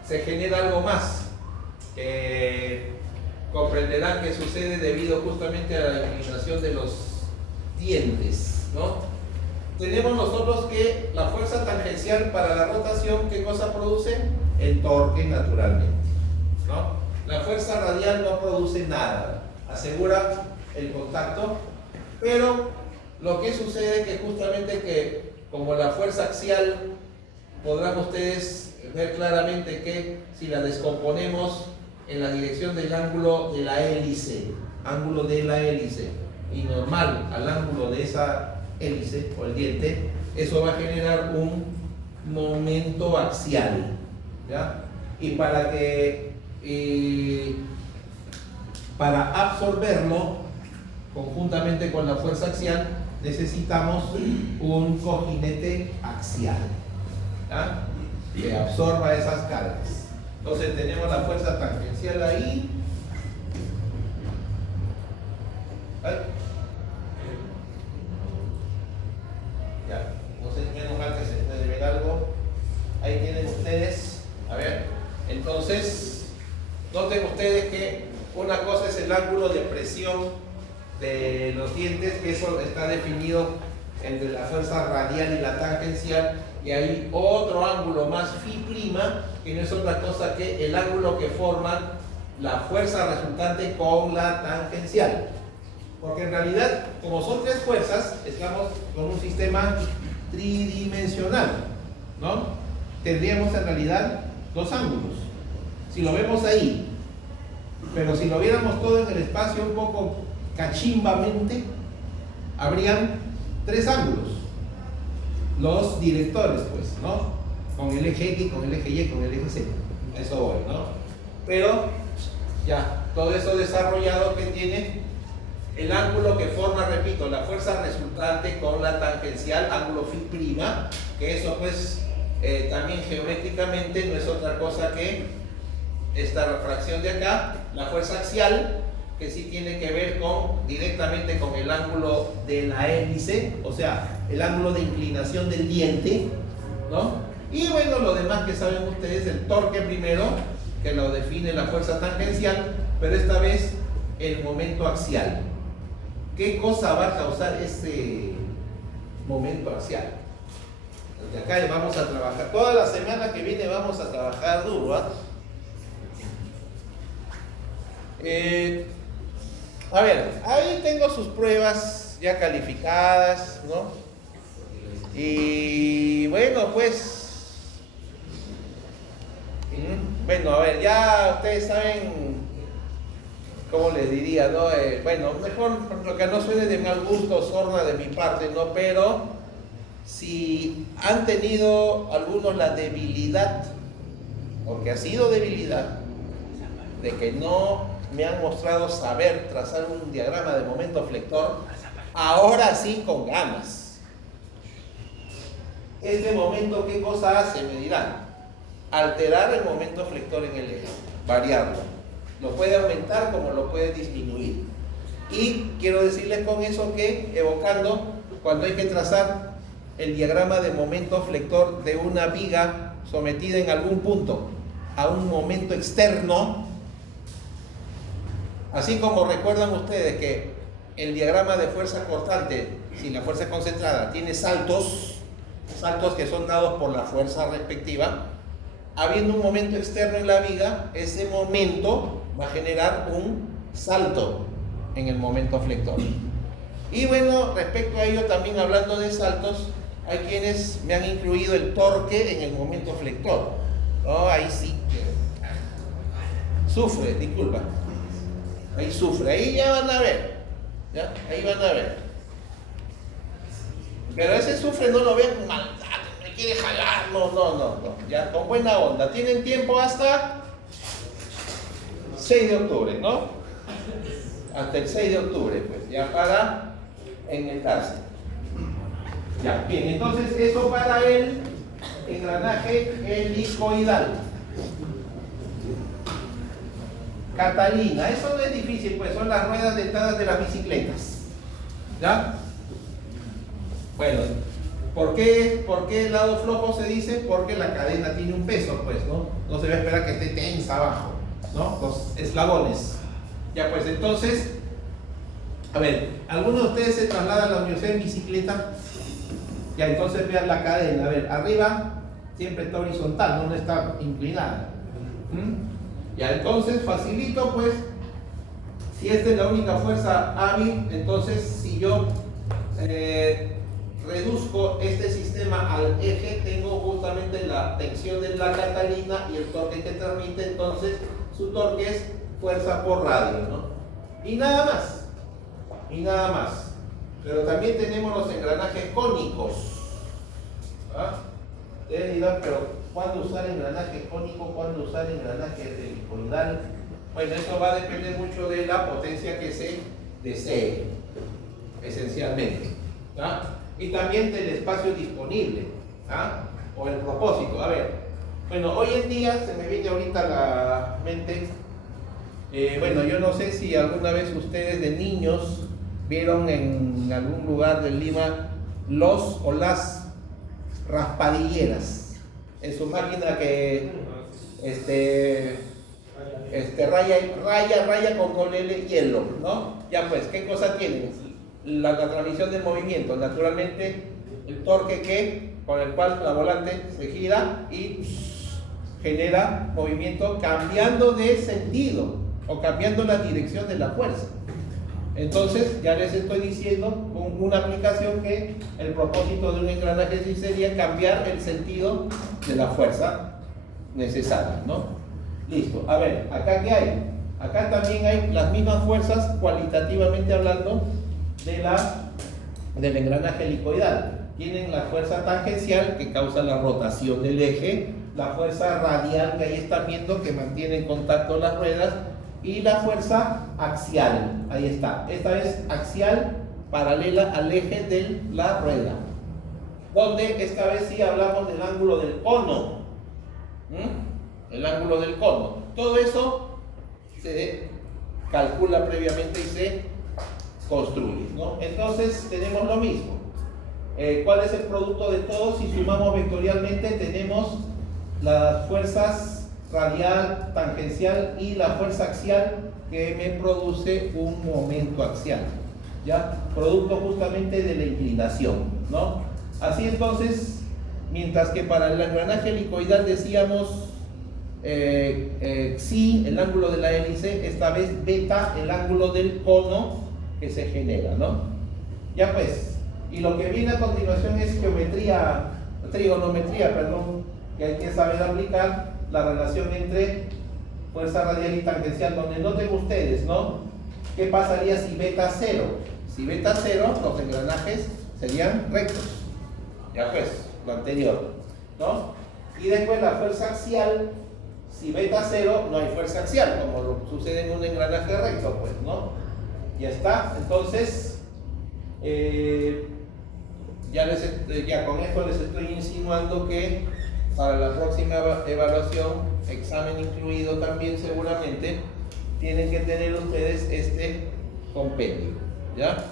se genera algo más que comprenderán que sucede debido justamente a la inclinación de los dientes, ¿no? Tenemos nosotros que la fuerza tangencial para la rotación, ¿qué cosa produce? El torque, naturalmente, ¿no? La fuerza radial no produce nada, asegura el contacto, pero lo que sucede es que justamente que como la fuerza axial, podrán ustedes ver claramente que si la descomponemos en la dirección del ángulo de la hélice, y normal al ángulo de esa hélice o el diente, eso va a generar un momento axial, ¿ya? Y para absorberlo conjuntamente con la fuerza axial necesitamos un cojinete axial, ¿ya? Que absorba esas cargas. Entonces tenemos la fuerza tangencial ahí. Ya, no sé, menos mal que se puede ver algo. Ahí tienen ustedes. A ver, entonces, noten ustedes que una cosa es el ángulo de presión de los dientes, que eso está definido entre la fuerza radial y la tangencial, y hay otro ángulo más phi', que no es otra cosa que el ángulo que forman la fuerza resultante con la tangencial. Porque en realidad, como son 3 fuerzas, estamos con un sistema tridimensional, ¿no? Tendríamos en realidad 2 ángulos. Si lo vemos ahí, pero si lo viéramos todo en el espacio un poco cachimbamente, habrían 3 ángulos. Los directores, pues, ¿no? Con el eje X, con el eje Y, con el eje Z. A eso voy, ¿no? Pero, ya, todo eso desarrollado que tiene el ángulo que forma, repito, la fuerza resultante con la tangencial, ángulo phi', que eso, pues, también geométricamente no es otra cosa que esta refracción de acá, la fuerza axial, que sí tiene que ver directamente con el ángulo de la hélice, o sea, el ángulo de inclinación del diente, ¿no? Y bueno, lo demás que saben ustedes, el torque primero, que lo define la fuerza tangencial, pero esta vez el momento axial. ¿Qué cosa va a causar ese momento axial? Desde acá vamos a trabajar, toda la semana que viene vamos a trabajar duro, ¿ah? A ver, ahí tengo sus pruebas ya calificadas, ¿no? Y bueno, pues, bueno, a ver, ya ustedes saben, ¿cómo les diría, no? Bueno, mejor lo que no suene de mal gusto, sorna de mi parte, ¿no? Pero si han tenido algunos la debilidad, porque ha sido debilidad, de que no me han mostrado saber trazar un diagrama de momento flector, ahora sí con ganas. Este momento, ¿qué cosa hace? Me dirán. Alterar el momento flector en el eje, variarlo. Lo puede aumentar como lo puede disminuir. Y quiero decirles con eso que, evocando, cuando hay que trazar el diagrama de momento flector de una viga sometida en algún punto, a un momento externo, así como recuerdan ustedes que el diagrama de fuerza cortante, si la fuerza concentrada tiene saltos que son dados por la fuerza respectiva, habiendo un momento externo en la viga, ese momento va a generar un salto en el momento flector. Y bueno, respecto a ello, también hablando de saltos, hay quienes me han incluido el torque en el momento flector. Oh, ahí sí sufre, disculpa. Ahí sufre, ahí ya van a ver. ¿Ya? Ahí van a ver. Pero ese sufre no lo ven con maldad, me quiere jalar, no. Ya, con buena onda. Tienen tiempo hasta 6 de octubre, ¿no? Hasta el 6 de octubre, pues, ya para enmendarse. Ya, bien, entonces eso para el engranaje helicoidal. Catalina, eso no es difícil, pues son las ruedas dentadas de las bicicletas. ¿Ya? Bueno, ¿por qué el lado flojo se dice? Porque la cadena tiene un peso, pues, ¿no? No se va a esperar que esté tensa abajo, ¿no? Los eslabones. Ya, pues, entonces, a ver, ¿alguno de ustedes se traslada a la universidad en bicicleta? Ya, entonces vean la cadena. A ver, arriba siempre está horizontal, no está inclinada. Ya, entonces, facilito, pues, si esta es la única fuerza hábil, entonces, si yo reduzco este sistema al eje, tengo justamente la tensión de la Catalina y el torque que transmite, entonces, su torque es fuerza por radio, ¿no? Y nada más. Pero también tenemos los engranajes cónicos. ¿Ah? Ustedes dirán, pero ¿cuándo usar engranaje cónico? ¿Cuándo usar engranaje helicoidal? Bueno, eso va a depender mucho de la potencia que se desee, esencialmente. ¿Ah? Y también del espacio disponible, ¿ah? O el propósito. A ver, bueno, hoy en día se me viene ahorita a la mente, bueno, yo no sé si alguna vez ustedes de niños vieron en algún lugar de Lima los o las raspadilleras en su máquina que raya con doble L hielo, ¿no? Ya pues, ¿qué cosa tienen? La transmisión del movimiento, naturalmente el torque con el cual la volante se gira y genera movimiento cambiando de sentido o cambiando la dirección de la fuerza. Entonces, ya les estoy diciendo con una aplicación que el propósito de un engranaje sí sería cambiar el sentido de la fuerza necesaria, ¿no? Listo. A ver, ¿acá qué hay? Acá también hay las mismas fuerzas, cualitativamente hablando, del engranaje helicoidal. Tienen la fuerza tangencial que causa la rotación del eje, la fuerza radial que ahí están viendo que mantiene en contacto las ruedas, y la fuerza axial, ahí está. Esta es axial paralela al eje de la rueda, donde esta vez sí hablamos del ángulo del cono. El ángulo del cono. Todo eso se calcula previamente y se construye, ¿no? Entonces tenemos lo mismo. ¿Cuál es el producto de todo? Si sumamos vectorialmente tenemos las fuerzas radial, tangencial y la fuerza axial que me produce un momento axial, ¿ya? Producto justamente de la inclinación, ¿no? Así entonces, mientras que para el engranaje helicoidal decíamos psi, el ángulo de la hélice, esta vez beta, el ángulo del cono que se genera, ¿no? Ya pues, y lo que viene a continuación es trigonometría, que hay que saber aplicar la relación entre fuerza radial y tangencial, donde noten ustedes, ¿no? ¿Qué pasaría si beta 0? Si beta 0, los engranajes serían rectos. Ya pues, lo anterior, ¿no? Y después la fuerza axial, si beta 0, no hay fuerza axial, como sucede en un engranaje recto, pues, ¿no? Ya está. Entonces, ya con esto les estoy insinuando que para la próxima evaluación, examen incluido también seguramente, tienen que tener ustedes este compendio, ¿ya?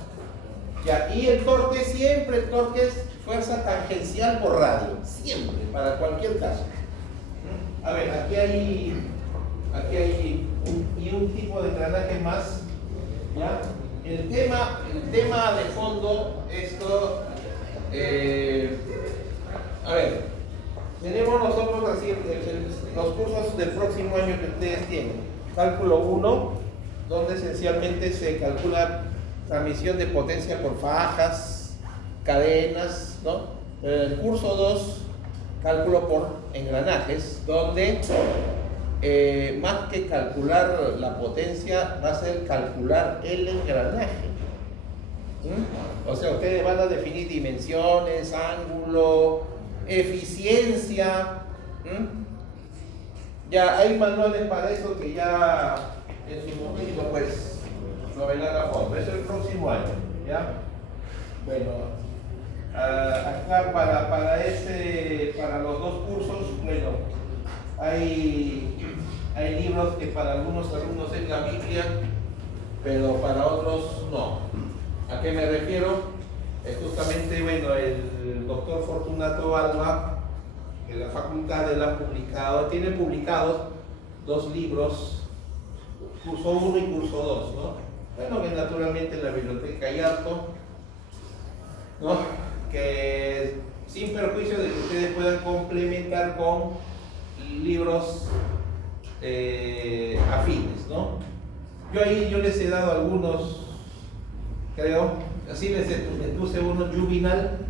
Y el torque es fuerza tangencial por radio, siempre, para cualquier caso. A ver, aquí hay un tipo de engranaje más, ¿ya? El tema de fondo, esto, a ver, tenemos nosotros así los cursos del próximo año que ustedes tienen. Cálculo 1, donde esencialmente se calcula transmisión de potencia por fajas, cadenas, ¿no? El curso 2, cálculo por engranajes, donde más que calcular la potencia, va a ser calcular el engranaje. O sea, ustedes van a definir dimensiones, ángulo, eficiencia. Ya hay manuales para eso que ya en su momento pues lo verán a fondo. Eso es el próximo año, ¿ya? Bueno, acá para los dos cursos, bueno, hay libros que para algunos alumnos es la Biblia, pero para otros no. ¿A qué me refiero? Justamente, bueno, el doctor Fortunato Alba, de la facultad, él ha publicado, tiene publicados 2 libros, curso 1 y curso 2, ¿no? Bueno, que naturalmente en la biblioteca hay harto, ¿no? Que sin perjuicio de que ustedes puedan complementar con libros afines, ¿no? Yo les he dado algunos, creo, así les puse uno,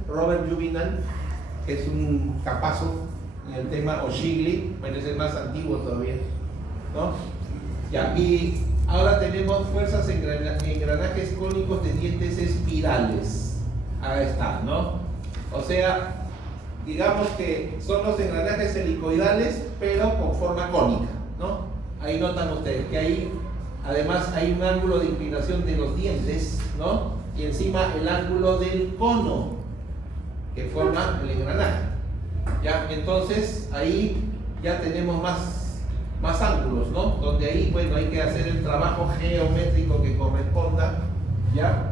Robert Juvenal, que es un capazo en el tema, o Shigley, bueno, es el más antiguo todavía, ¿no? Ya, y ahora tenemos fuerzas en engranajes cónicos de dientes espirales. Ahí está, ¿no? O sea, digamos que son los engranajes helicoidales, pero con forma cónica, ¿no? Ahí notan ustedes que ahí, además, hay un ángulo de inclinación de los dientes, ¿no? Y encima el ángulo del cono que forma el engranaje. Ya, entonces ahí ya tenemos más ángulos, ¿no? Donde ahí, bueno, hay que hacer el trabajo geométrico que corresponda, ¿ya?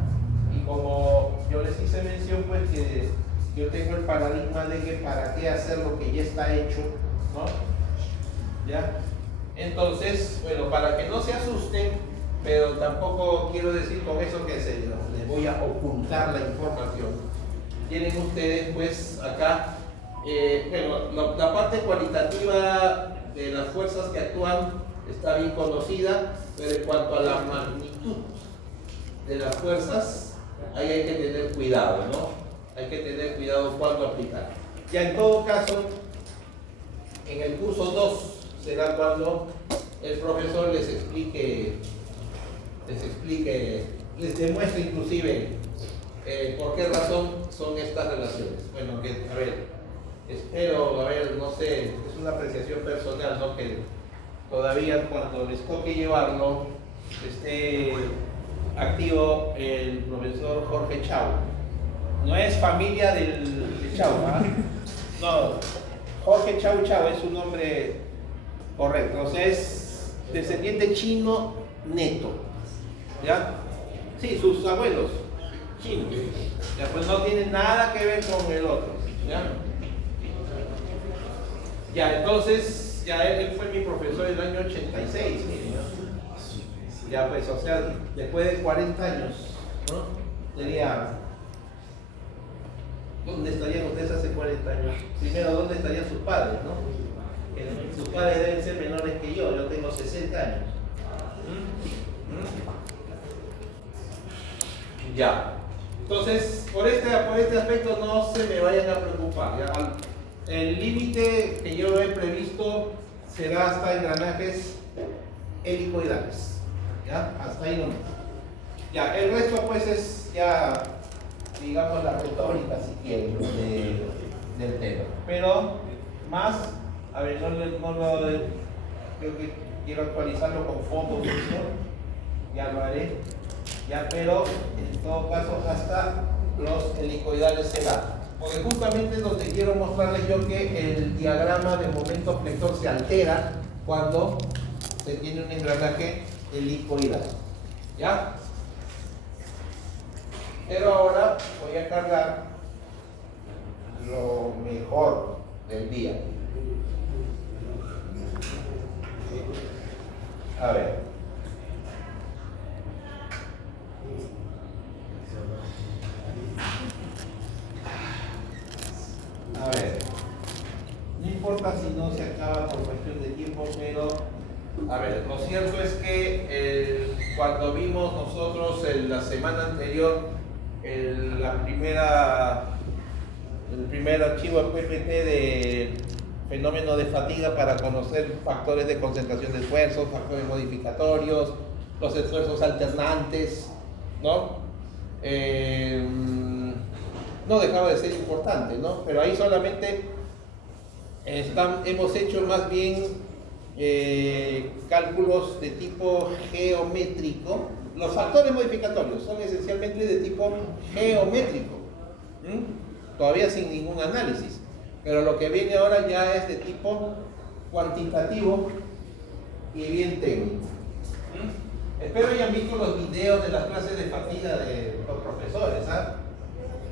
Y como yo les hice mención, pues que yo tengo el paradigma de que para qué hacer lo que ya está hecho, ¿no? ¿Ya? Entonces, bueno, para que no se asusten, pero tampoco quiero decir con eso que les voy a ocultar la información. Tienen ustedes, pues, acá, bueno, la parte cualitativa de las fuerzas que actúan está bien conocida, pero en cuanto a la magnitud de las fuerzas, ahí hay que tener cuidado, ¿no? Hay que tener cuidado cuándo aplicar. Ya en todo caso, en el curso 2 será cuando el profesor les explique, les demuestre inclusive por qué razón son estas relaciones. Bueno, que, a ver, espero, no sé, es una apreciación personal, ¿no? Que todavía cuando les toque llevarlo, esté activo el profesor Jorge Chau. No es familia de Chau, ¿ah? No, Jorge Chau es un nombre correcto, o sea, es descendiente chino neto, ¿ya? Sí, sus abuelos chinos, ya, pues no tiene nada que ver con el otro, ¿ya? Ya, entonces, ya él fue mi profesor en el año 86, miren, ¿no? Ya, pues, o sea, después de 40 años, ¿no? Sería, ¿dónde estarían ustedes hace 40 años? Primero, ¿dónde estarían sus padres, no? Sus padres deben ser menores que yo tengo 60 años. Ya. Entonces, por este aspecto no se me vayan a preocupar. ¿Ya? El límite que yo he previsto será hasta engranajes helicoidales. ¿Ya? Hasta ahí nomás. Ya, el resto pues es ya, digamos, la retórica, si quieren, del tema. Pero más, a ver, creo que quiero actualizarlo con fotos, ¿no? Ya lo haré. Ya, pero en todo caso hasta los helicoidales se dan. Porque justamente es donde quiero mostrarles yo que el diagrama de momento flector se altera cuando se tiene un engranaje helicoidal. ¿Ya? Pero ahora voy a cargar lo mejor del día. A ver. A ver. No importa si no se acaba por cuestión de tiempo, pero a ver, lo cierto es que cuando vimos nosotros la semana anterior el primer archivo PPT de fenómeno de fatiga para conocer factores de concentración de esfuerzos, factores modificatorios, los esfuerzos alternantes, ¿no? No dejaba de ser importante, ¿no? Pero ahí solamente hemos hecho más bien cálculos de tipo geométrico. Los factores modificatorios son esencialmente de tipo geométrico, todavía sin ningún análisis, pero lo que viene ahora ya es de tipo cuantitativo y bien técnico. Espero hayan visto los videos de las clases de fatiga de los profesores, ¿ah?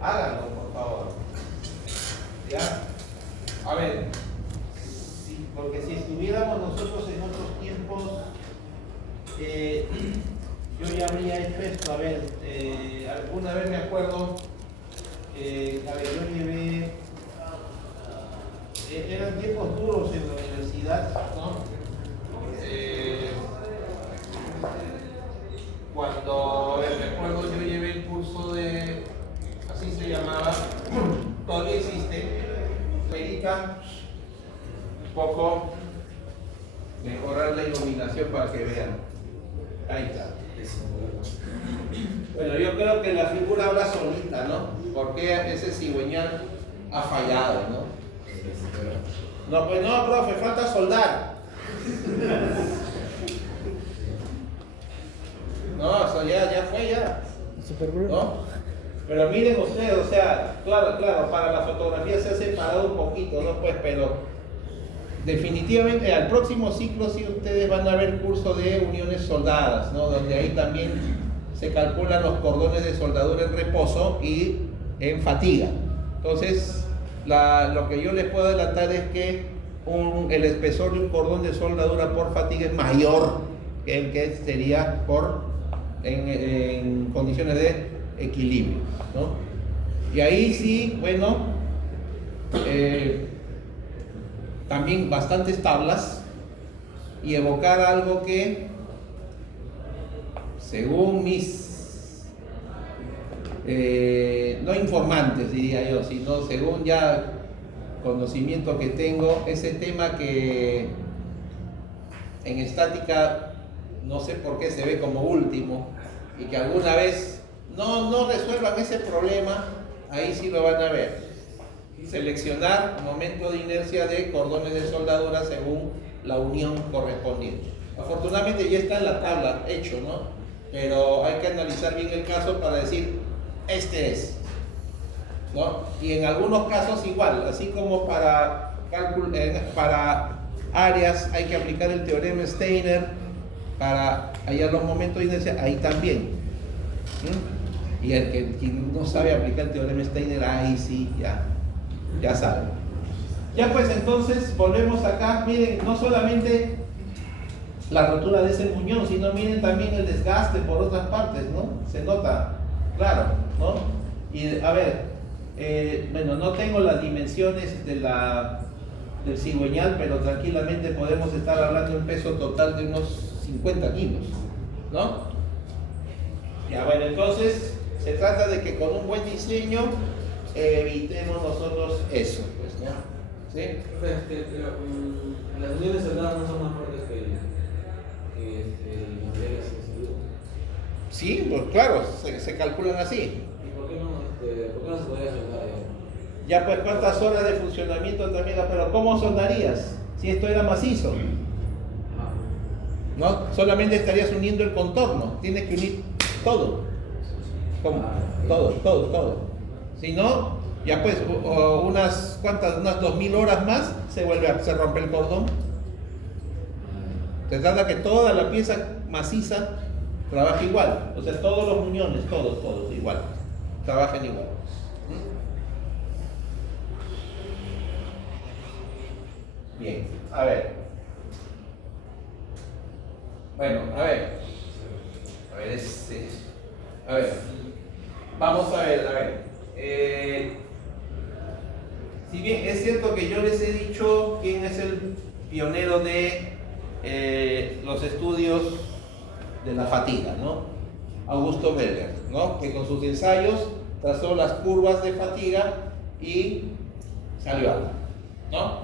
Háganlo, por favor. ¿Ya? A ver, porque si estuviéramos nosotros en otros tiempos, yo ya habría hecho esto. A ver, alguna vez me acuerdo, a ver, yo llevé, eran tiempos duros en la universidad, ¿no? Cuando, a ver, me acuerdo, yo llevé el curso de, así se llamaba, todavía existe, América, un poco mejorar la iluminación para que vean. Ahí está. Bueno, yo creo que la figura habla solita, ¿no? Porque ese cigüeñal ha fallado, ¿no? No, pues no, profe, falta soldar. No, eso ya fue ya. ¿No? Pero miren ustedes, o sea, claro, para la fotografía se ha separado un poquito, ¿no? Pues, pero definitivamente al próximo ciclo sí ustedes van a ver curso de uniones soldadas, ¿no? Donde ahí también se calculan los cordones de soldadura en reposo y en fatiga. Entonces, lo que yo les puedo adelantar es que el espesor de un cordón de soldadura por fatiga es mayor que el que sería en condiciones de equilibrio, ¿no? Y ahí sí, bueno, también bastantes tablas y evocar algo que, según mis, no informantes diría yo, sino según ya conocimiento que tengo, ese tema que en estática no sé por qué se ve como último y que alguna vez no resuelvan ese problema, ahí sí lo van a ver. Seleccionar momento de inercia de cordones de soldadura según la unión correspondiente. Afortunadamente ya está en la tabla hecho, ¿no? Pero hay que analizar bien el caso para decir, este es, ¿no? Y en algunos casos igual, así como para áreas hay que aplicar el teorema Steiner para hallar los momentos de inercia, ahí también. Y el que no sabe aplicar el teorema Steiner, ahí sí, ya sabe. Ya pues entonces volvemos acá, miren, no solamente la rotura de ese muñón, sino miren también el desgaste por otras partes, ¿no? Se nota, claro, ¿no? Y a ver, bueno, no tengo las dimensiones del cigüeñal, pero tranquilamente podemos estar hablando de un peso total de unos 50 kilos, ¿no? Ya, bueno, entonces se trata de que con un buen diseño evitemos nosotros eso, pues, ¿no? ¿Sí? Las uniones soldadas no son más fuertes que las reglas en salud. Sí, pues claro, se calculan así. ¿Y por qué no se podría soldar? Ya pues cuántas horas de funcionamiento también, pero ¿cómo soldarías si esto era macizo? ¿No? Solamente estarías uniendo el contorno, tienes que unir todo. ¿Cómo? Todo. Si no, ya pues unas 2000 horas más se rompe el cordón. Se trata que toda la pieza maciza trabaje igual, o sea, todos los muñones, todos igual, trabajen igual. Bien, a ver. Bueno, a ver, vamos a ver. Si bien es cierto que yo les he dicho quién es el pionero de los estudios de la fatiga, ¿no? Augusto Weber, ¿no? Que con sus ensayos trazó las curvas de fatiga y salió algo, ¿no?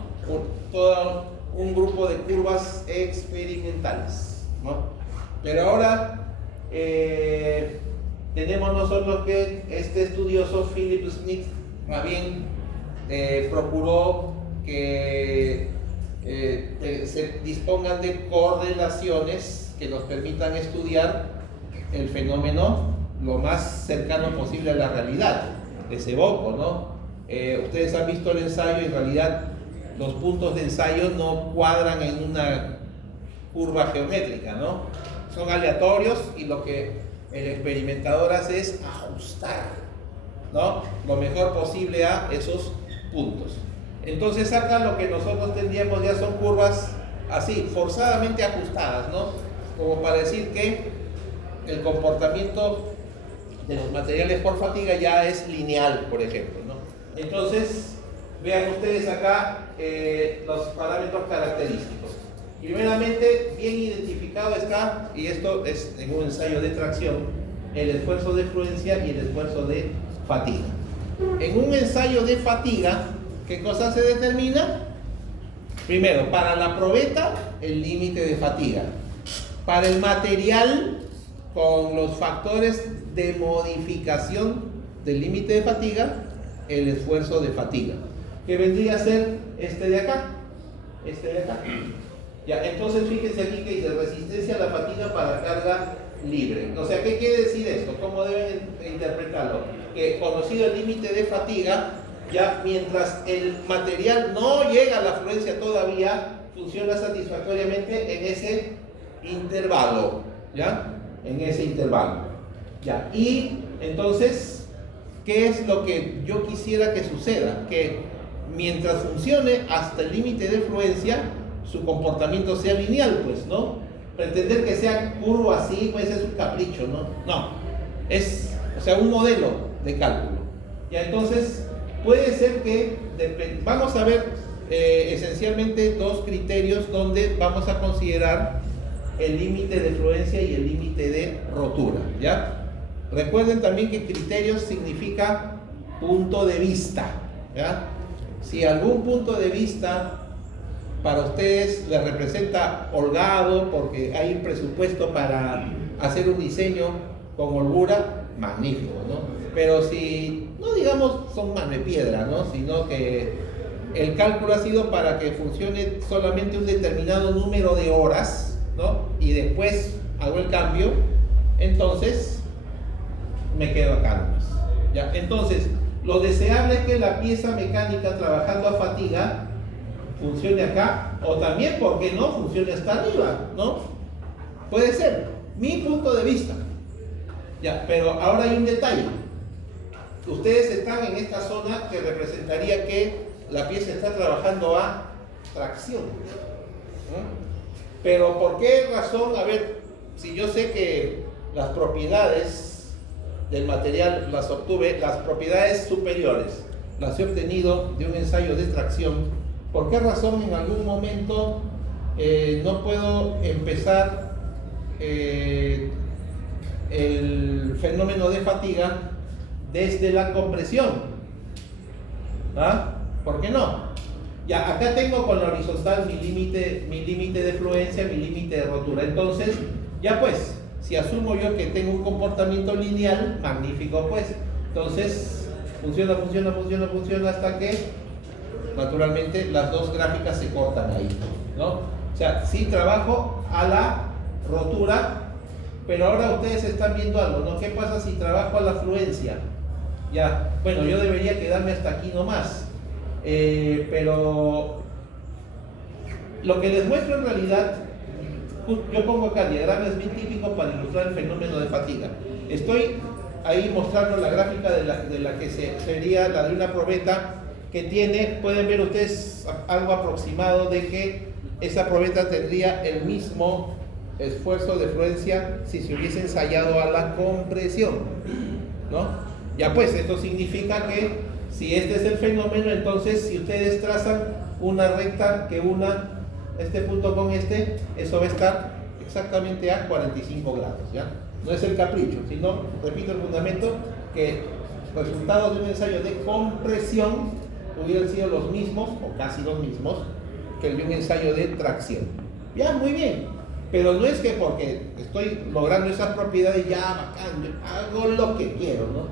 Todo un grupo de curvas experimentales, ¿no? Pero ahora tenemos nosotros que este estudioso Philip Smith más bien procuró que se dispongan de correlaciones que nos permitan estudiar el fenómeno lo más cercano posible a la realidad, ese evoco, ¿no? Ustedes han visto el ensayo y en realidad los puntos de ensayo no cuadran en una curva geométrica, ¿no? Son aleatorios y lo que el experimentador hace es ajustar, ¿no? Lo mejor posible a esos puntos. Entonces acá lo que nosotros tendríamos ya son curvas así, forzadamente ajustadas, ¿no? Como para decir que el comportamiento de los materiales por fatiga ya es lineal, por ejemplo, ¿no? Entonces, vean ustedes acá los parámetros característicos. Primeramente, bien identificado está, y esto es en un ensayo de tracción, el esfuerzo de fluencia y el esfuerzo de fatiga. En un ensayo de fatiga, ¿qué cosa se determina? Primero, para la probeta, el límite de fatiga. Para el material, con los factores de modificación del límite de fatiga, el esfuerzo de fatiga, que vendría a ser este de acá. Ya, entonces fíjense aquí que dice resistencia a la fatiga para carga libre. O sea, ¿qué quiere decir esto? ¿Cómo deben interpretarlo? Que conocido el límite de fatiga, ya mientras el material no llega a la fluencia todavía, funciona satisfactoriamente en ese intervalo, ¿ya? En ese intervalo, ¿ya? Y entonces, ¿qué es lo que yo quisiera que suceda? Que mientras funcione hasta el límite de fluencia, su comportamiento sea lineal, pues, ¿no? Pretender que sea curvo así, pues es un capricho, ¿no? No, es, o sea, un modelo de cálculo. Ya, entonces, puede ser que, vamos a ver esencialmente dos criterios donde vamos a considerar el límite de fluencia y el límite de rotura, ¿ya? Recuerden también que criterios significa punto de vista, ¿ya? Si algún punto de vista para ustedes les representa holgado porque hay presupuesto para hacer un diseño con holgura, magnífico, ¿no? Pero si, no digamos son mano de piedra, ¿no? Sino que el cálculo ha sido para que funcione solamente un determinado número de horas, ¿no? Y después hago el cambio, entonces me quedo acá nomás, ¿ya? Entonces, lo deseable es que la pieza mecánica trabajando a fatiga funcione acá, o también, ¿por qué no?, funcione hasta arriba, ¿no? Puede ser, mi punto de vista. Ya, pero ahora hay un detalle. Ustedes están en esta zona que representaría que la pieza está trabajando a tracción, ¿no? Pero ¿por qué razón? A ver, si yo sé que las propiedades del material las obtuve, las propiedades superiores las he obtenido de un ensayo de tracción, ¿por qué razón en algún momento no puedo empezar el fenómeno de fatiga desde la compresión? ¿Ah? ¿Por qué no? Ya, acá tengo con la horizontal mi límite de fluencia, mi límite de rotura. Entonces, ya pues, si asumo yo que tengo un comportamiento lineal, magnífico pues. Entonces, funciona hasta que naturalmente las dos gráficas se cortan ahí, ¿no? O sea, sí trabajo a la rotura, pero ahora ustedes están viendo algo, ¿no? ¿Qué pasa si trabajo a la fluencia? Ya, bueno, yo debería quedarme hasta aquí nomás, pero lo que les muestro en realidad, yo pongo acá el diagrama, es bien típico para ilustrar el fenómeno de fatiga. Estoy ahí mostrando la gráfica de la que sería la de una probeta que tiene, pueden ver ustedes algo aproximado de que esa probeta tendría el mismo esfuerzo de fluencia si se hubiese ensayado a la compresión, ¿no? Ya pues, esto significa que si este es el fenómeno, entonces si ustedes trazan una recta que una este punto con este, eso va a estar exactamente a 45 grados, ¿ya? No es el capricho, sino, repito el fundamento, que resultados de un ensayo de compresión hubieran sido los mismos, o casi los mismos, que el de un ensayo de tracción. Ya, muy bien, pero no es que porque estoy logrando esas propiedades ya bacán, yo hago lo que quiero, ¿no?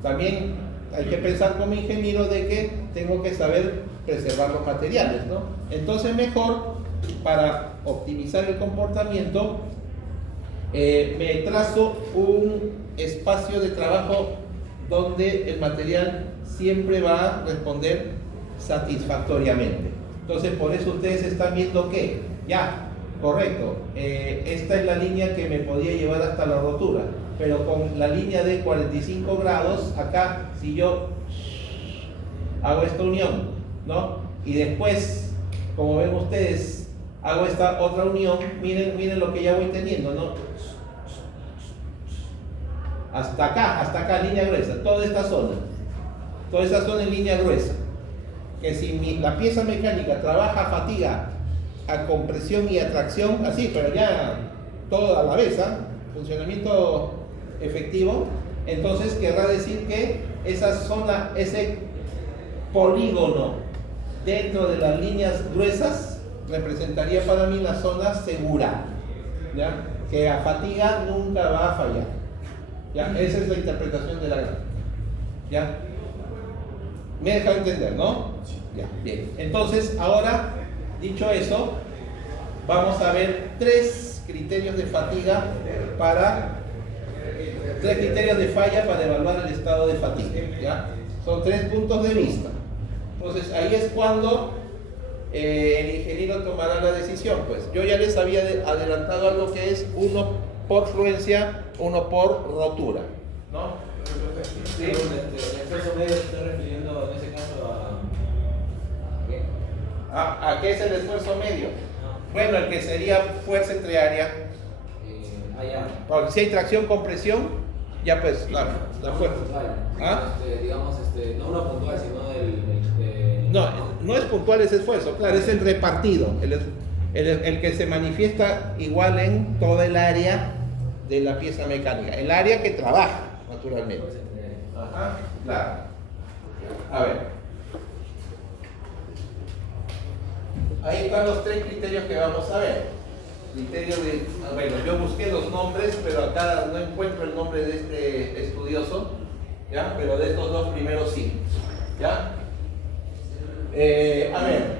También hay que pensar como ingeniero de que tengo que saber preservar los materiales, ¿no? Entonces mejor, para optimizar el comportamiento, me trazo un espacio de trabajo donde el material siempre va a responder satisfactoriamente. Entonces por eso ustedes están viendo que, ya, correcto, esta es la línea que me podía llevar hasta la rotura, pero con la línea de 45 grados, acá, si yo hago esta unión, ¿no? Y después, como ven ustedes, hago esta otra unión, miren lo que ya voy teniendo, ¿no? Hasta acá, línea gruesa, toda esta zona en línea gruesa. Que si la pieza mecánica trabaja a fatiga, a compresión y a tracción, así, pero ya todo a la vez, ¿eh? Funcionamiento efectivo, entonces querrá decir que esa zona, ese polígono dentro de las líneas gruesas, representaría para mí la zona segura, ¿ya? Que a fatiga nunca va a fallar. ¿Ya? Esa es la interpretación de la gráfica. ¿Ya? Me deja entender, ¿no? Ya, bien. Entonces, ahora, dicho eso, vamos a ver tres criterios de falla para evaluar el estado de fatiga. ¿Ya? Son 3 puntos de vista. Entonces, ahí es cuando el ingeniero tomará la decisión. Pues yo ya les había adelantado algo que es 1 por fluencia, 1 por rotura, ¿no? Sí. El esfuerzo medio se está refiriendo en ese caso ¿a qué? ¿A qué es el esfuerzo medio? No. Bueno, el que sería fuerza entre área. Ya. Porque si hay tracción, compresión, ya pues la fuerza. ¿Ah? Digamos, no una puntual, sino No es puntual ese esfuerzo, claro, es el repartido, el que se manifiesta igual en toda el área de la pieza mecánica, el área que trabaja, naturalmente. Ajá, claro. A ver. Ahí están los 3 criterios que vamos a ver. Criterio de, bueno, yo busqué los nombres, pero acá no encuentro el nombre de este estudioso, ¿ya? Pero de estos 2 primeros sí, ¿ya? A ver,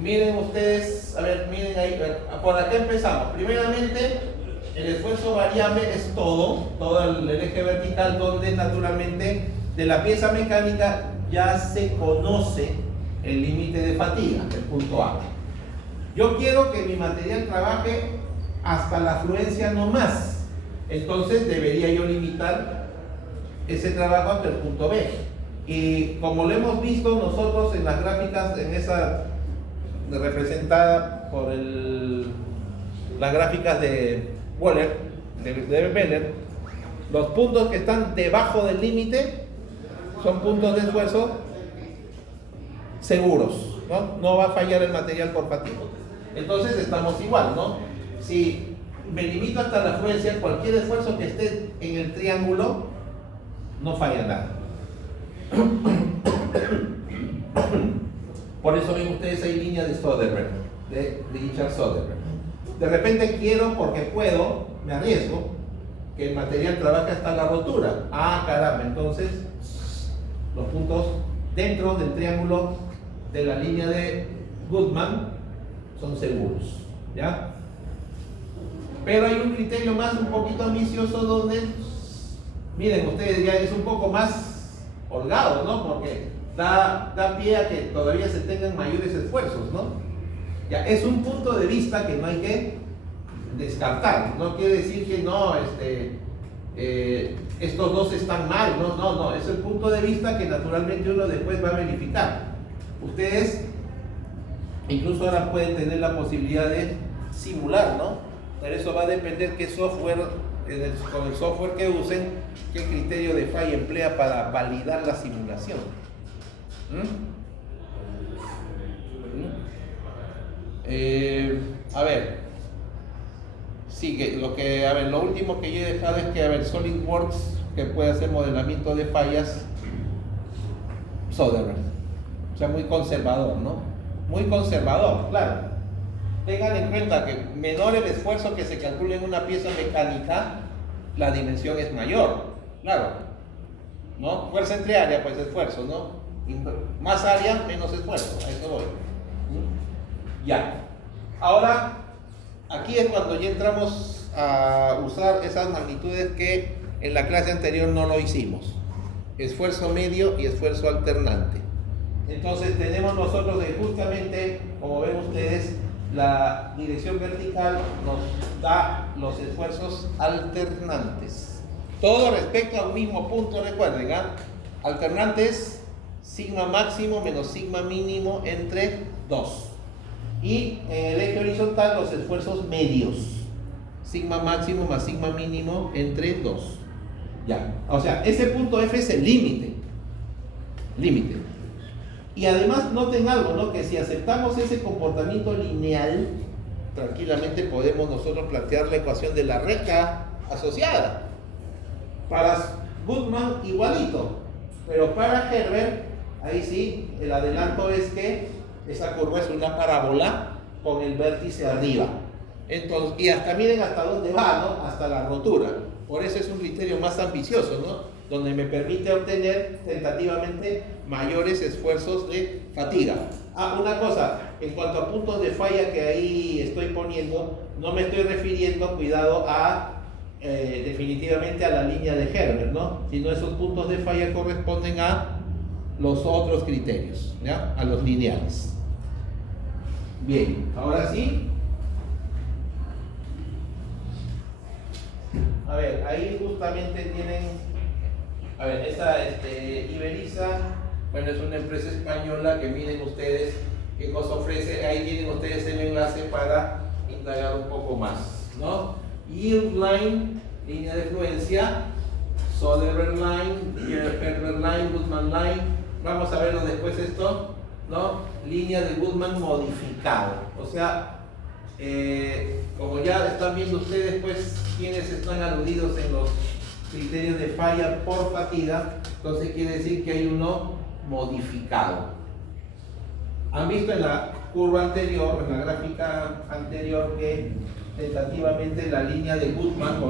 miren ustedes, a ver, miren ahí, por acá empezamos. Primeramente, el esfuerzo variable es todo el eje vertical, donde naturalmente de la pieza mecánica ya se conoce el límite de fatiga, el punto A. Yo quiero que mi material trabaje hasta la fluencia no más, entonces debería yo limitar ese trabajo hasta el punto B. Y como lo hemos visto nosotros en las gráficas, en esa representada por las gráficas de Wöhler, de Wöhler, los puntos que están debajo del límite son puntos de esfuerzo seguros, ¿no? No va a fallar el material por fatiga. Entonces estamos igual, ¿no? Si me limito hasta la fluencia, cualquier esfuerzo que esté en el triángulo no falla nada. Por eso ven ustedes ahí línea de Söderberg, de Richard Söderberg. De repente quiero, porque puedo, me arriesgo, que el material trabaje hasta la rotura. Ah, caramba, entonces los puntos dentro del triángulo de la línea de Goodman son seguros, ¿ya? Pero hay un criterio más, un poquito ambicioso, donde, miren ustedes, ya es un poco más holgado, ¿no? Porque da pie a que todavía se tengan mayores esfuerzos, ¿no? Ya, es un punto de vista que no hay que descartar. No quiere decir que no, estos dos están mal, no, es el punto de vista que naturalmente uno después va a verificar. Ustedes incluso ahora pueden tener la posibilidad de simular, ¿no? Pero eso va a depender qué software, con el software que usen, qué criterio de falla emplea para validar la simulación. A ver, sí, lo último que yo he dejado es que, SolidWorks, que puede hacer modelamiento de fallas, Soderbergh. O sea, muy conservador, ¿no? Muy conservador, claro. Tengan en cuenta que menor el esfuerzo que se calcule en una pieza mecánica, la dimensión es mayor, claro, ¿no? Fuerza entre área, pues esfuerzo, ¿no? Más área, menos esfuerzo, a eso voy. Ya. Ahora, aquí es cuando ya entramos a usar esas magnitudes que en la clase anterior no lo hicimos. Esfuerzo medio y esfuerzo alternante. Entonces tenemos nosotros justamente, como ven ustedes, la dirección vertical nos da los esfuerzos alternantes. Todo respecto a un mismo punto, recuerden, alternantes, sigma máximo menos sigma mínimo entre 2. Y en el eje horizontal los esfuerzos medios, sigma máximo más sigma mínimo entre 2. Ya, o sea, ese punto F es el límite. Y además noten algo, ¿no? Que si aceptamos ese comportamiento lineal, tranquilamente podemos nosotros plantear la ecuación de la recta asociada. Para Goodman igualito, pero para Herbert, ahí sí, el adelanto es que esa curva es una parábola con el vértice arriba. Entonces, y hasta miren hasta dónde va, ¿no? Hasta la rotura. Por eso es un criterio más ambicioso, ¿no? Donde me permite obtener tentativamente mayores esfuerzos de fatiga. Una cosa, en cuanto a puntos de falla que ahí estoy poniendo, no me estoy refiriendo, cuidado, definitivamente a la línea de Herbert, ¿no? Sino esos puntos de falla corresponden a los otros criterios, ¿ya? A los lineales. Bien, ahora sí. A ver, ahí justamente tienen, esta Iberiza, bueno, es una empresa española que miren ustedes qué cosa ofrece. Ahí tienen ustedes el enlace para indagar un poco más, ¿no? Yield line, línea de fluencia, Soderbergh line, Herbert line, Goodman line. Vamos a verlo después esto, ¿no? Línea de Goodman modificado. O sea, como ya están viendo ustedes, pues, quienes están aludidos en los criterios de falla por fatiga, entonces quiere decir que hay uno modificado. Han visto en la curva anterior, en la gráfica anterior, que tentativamente la línea de Goodman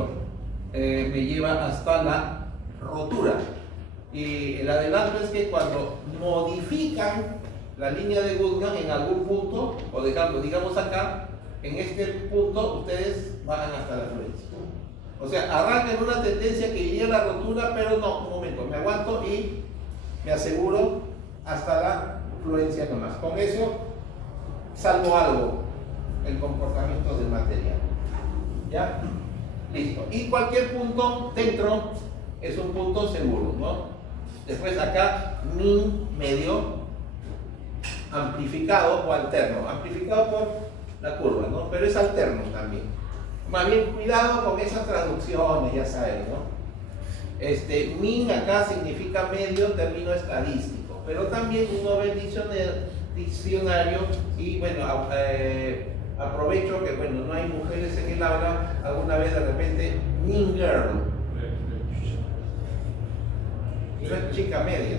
me lleva hasta la rotura. Y el adelanto es que cuando modifican la línea de Goodman en algún punto, o dejando, digamos acá, en este punto ustedes bajan hasta la fluencia. O sea, arrancan una tendencia que iría a la rotura, pero no, un momento, me aguanto y me aseguro hasta la fluencia nomás. Con eso salvo algo el comportamiento del material. ¿Ya? Listo. Y cualquier punto dentro es un punto seguro, ¿no? Después acá, min medio amplificado o alterno. Amplificado por la curva, ¿no? Pero es alterno también. Más bien, cuidado con esas traducciones, ya saben, ¿no? Min acá significa medio, término estadístico, pero también uno ve el diccionario y bueno, aprovecho que bueno, no hay mujeres en el aula, alguna vez de repente, mean girl, es chica media,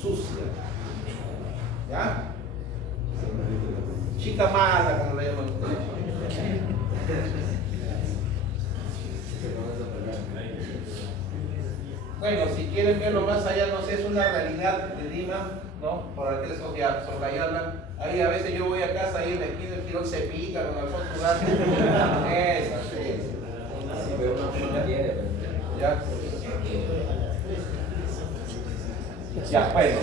sucia, ¿ya? Chica mala, como le llaman ustedes. Bueno, si quieren verlo más allá, no sé, es una realidad de Lima, ¿no? Para que subrayarla. Ahí a veces yo voy a casa, ahí en la esquina el tirón se pica con Alfonso Ugarte. Esa, sí. Ya. Ya, bueno.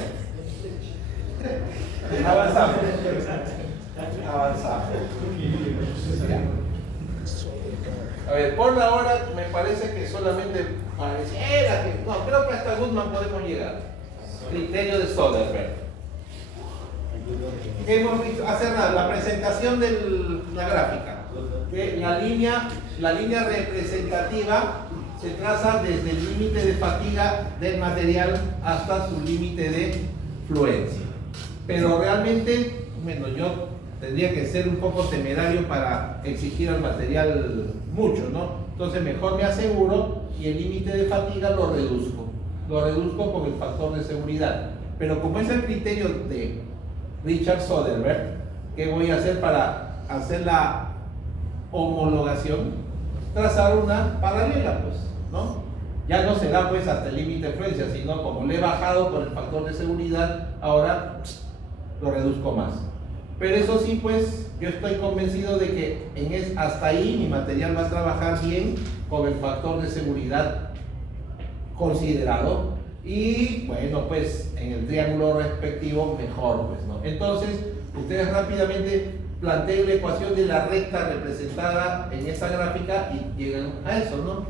Avanzamos. Ya. A ver, por la hora me parece que solamente pareciera que, no, creo que hasta Goodman podemos llegar. Criterio de Soderbergh. ¿Qué hemos visto? Hacer nada, la presentación de la gráfica. Que la línea representativa se traza desde el límite de fatiga del material hasta su límite de fluencia. Pero realmente, bueno, yo tendría que ser un poco temerario para exigir al material mucho, ¿no? Entonces mejor me aseguro y el límite de fatiga lo reduzco. Lo reduzco con el factor de seguridad. Pero como es el criterio de Richard Soderberg, ¿qué voy a hacer para hacer la homologación? Trazar una paralela, pues, ¿no? Ya no será pues hasta el límite de fluencia, sino como le he bajado con el factor de seguridad, ahora lo reduzco más. Pero eso sí, pues, yo estoy convencido de que hasta ahí mi material va a trabajar bien con el factor de seguridad considerado. Y bueno, pues en el triángulo respectivo mejor, pues, ¿no? Entonces, ustedes rápidamente planteen la ecuación de la recta representada en esa gráfica y llegan a eso, ¿no?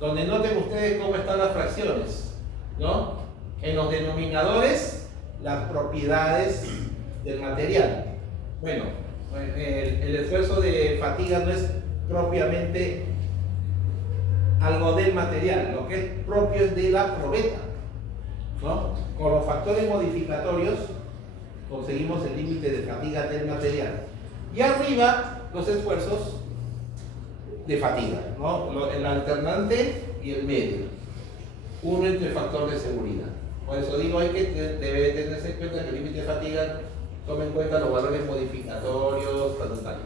Donde noten ustedes cómo están las fracciones, ¿no? En los denominadores, las propiedades del material. Bueno, el esfuerzo de fatiga no es propiamente algo del material, lo que es propio es de la probeta, ¿no? Con los factores modificatorios conseguimos el límite de fatiga del material. Y arriba, los esfuerzos de fatiga, ¿no? El alternante y el medio. Uno entre factor de seguridad. Por eso digo, debe tenerse en cuenta que el límite de fatiga toma en cuenta los valores modificatorios, tal.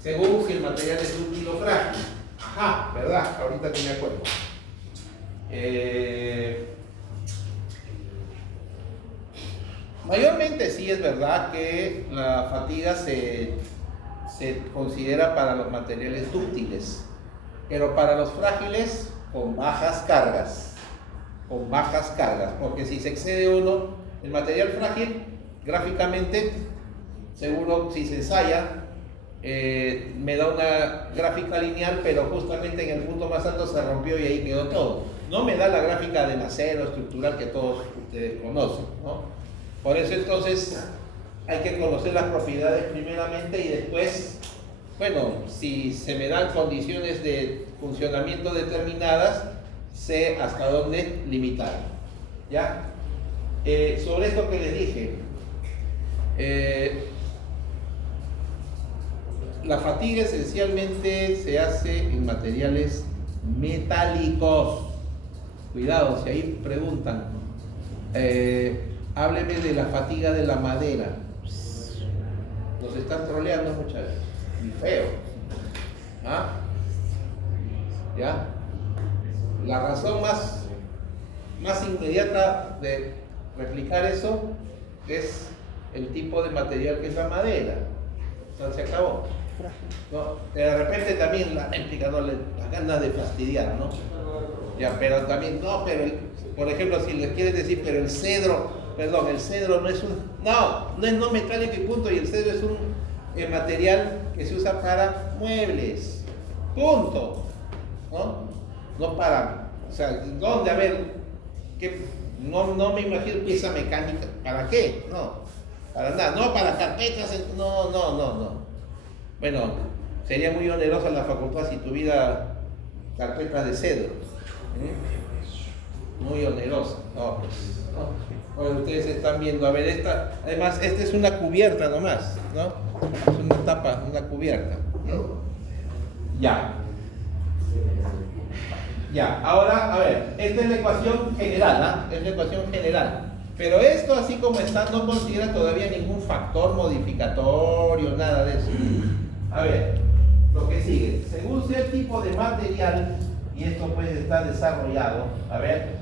Según si el material es útil o frágil. Ajá, ¿verdad? Ahorita que me acuerdo. Mayormente sí es verdad que la fatiga se considera para los materiales dúctiles, pero para los frágiles con bajas cargas, porque si se excede uno, el material frágil, gráficamente, seguro si se ensaya, me da una gráfica lineal, pero justamente en el punto más alto se rompió y ahí quedó todo. No me da la gráfica del acero estructural que todos ustedes conocen, ¿no? Por eso entonces hay que conocer las propiedades primeramente y después, bueno, si se me dan condiciones de funcionamiento determinadas, sé hasta dónde limitar, ¿ya? Sobre esto que les dije, la fatiga esencialmente se hace en materiales metálicos. Cuidado, si ahí preguntan, hábleme de la fatiga de la madera. Nos están troleando muchas veces. Y feo. ¿Ah? ¿Ya? La razón más inmediata de replicar eso es el tipo de material que es la madera. Entonces se acabó. ¿No? De repente también la réplica, ¿no? Las ganas de fastidiar, ¿no? Ya, pero también, no, pero por ejemplo, si les quieres decir, pero el cedro no es no metálico y punto, y el cedro es un material que se usa para muebles, punto, ¿no? No para, o sea, ¿dónde? A ver, no me imagino pieza mecánica, ¿para qué? No, para nada, no para carpetas, no. Bueno, sería muy onerosa la facultad si tuviera carpetas de cedro, muy onerosa, no, pues, no. Ahora ustedes están viendo, a ver, además esta es una cubierta nomás, ¿no? Es una tapa, una cubierta, ¿no? Ya, ahora, a ver, esta es la ecuación general, ¿ah? Es la ecuación general. Pero esto, así como está, no considera todavía ningún factor modificatorio, nada de eso. A ver, lo que sigue, según sea el tipo de material, y esto puede estar desarrollado, a ver,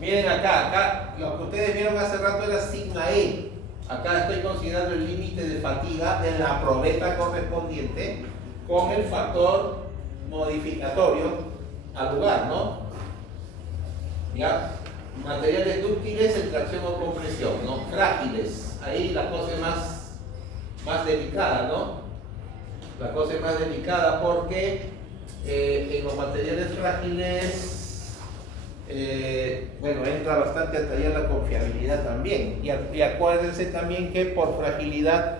miren acá, lo que ustedes vieron hace rato era sigma E. Acá estoy considerando el límite de fatiga de la probeta correspondiente con el factor modificatorio al lugar, ¿no? ¿Ya? Materiales dúctiles en tracción o compresión, ¿no? Frágiles, ahí la cosa es más delicada, ¿no? La cosa es más delicada porque en los materiales frágiles bueno, entra bastante a taller la confiabilidad también. Y acuérdense también que por fragilidad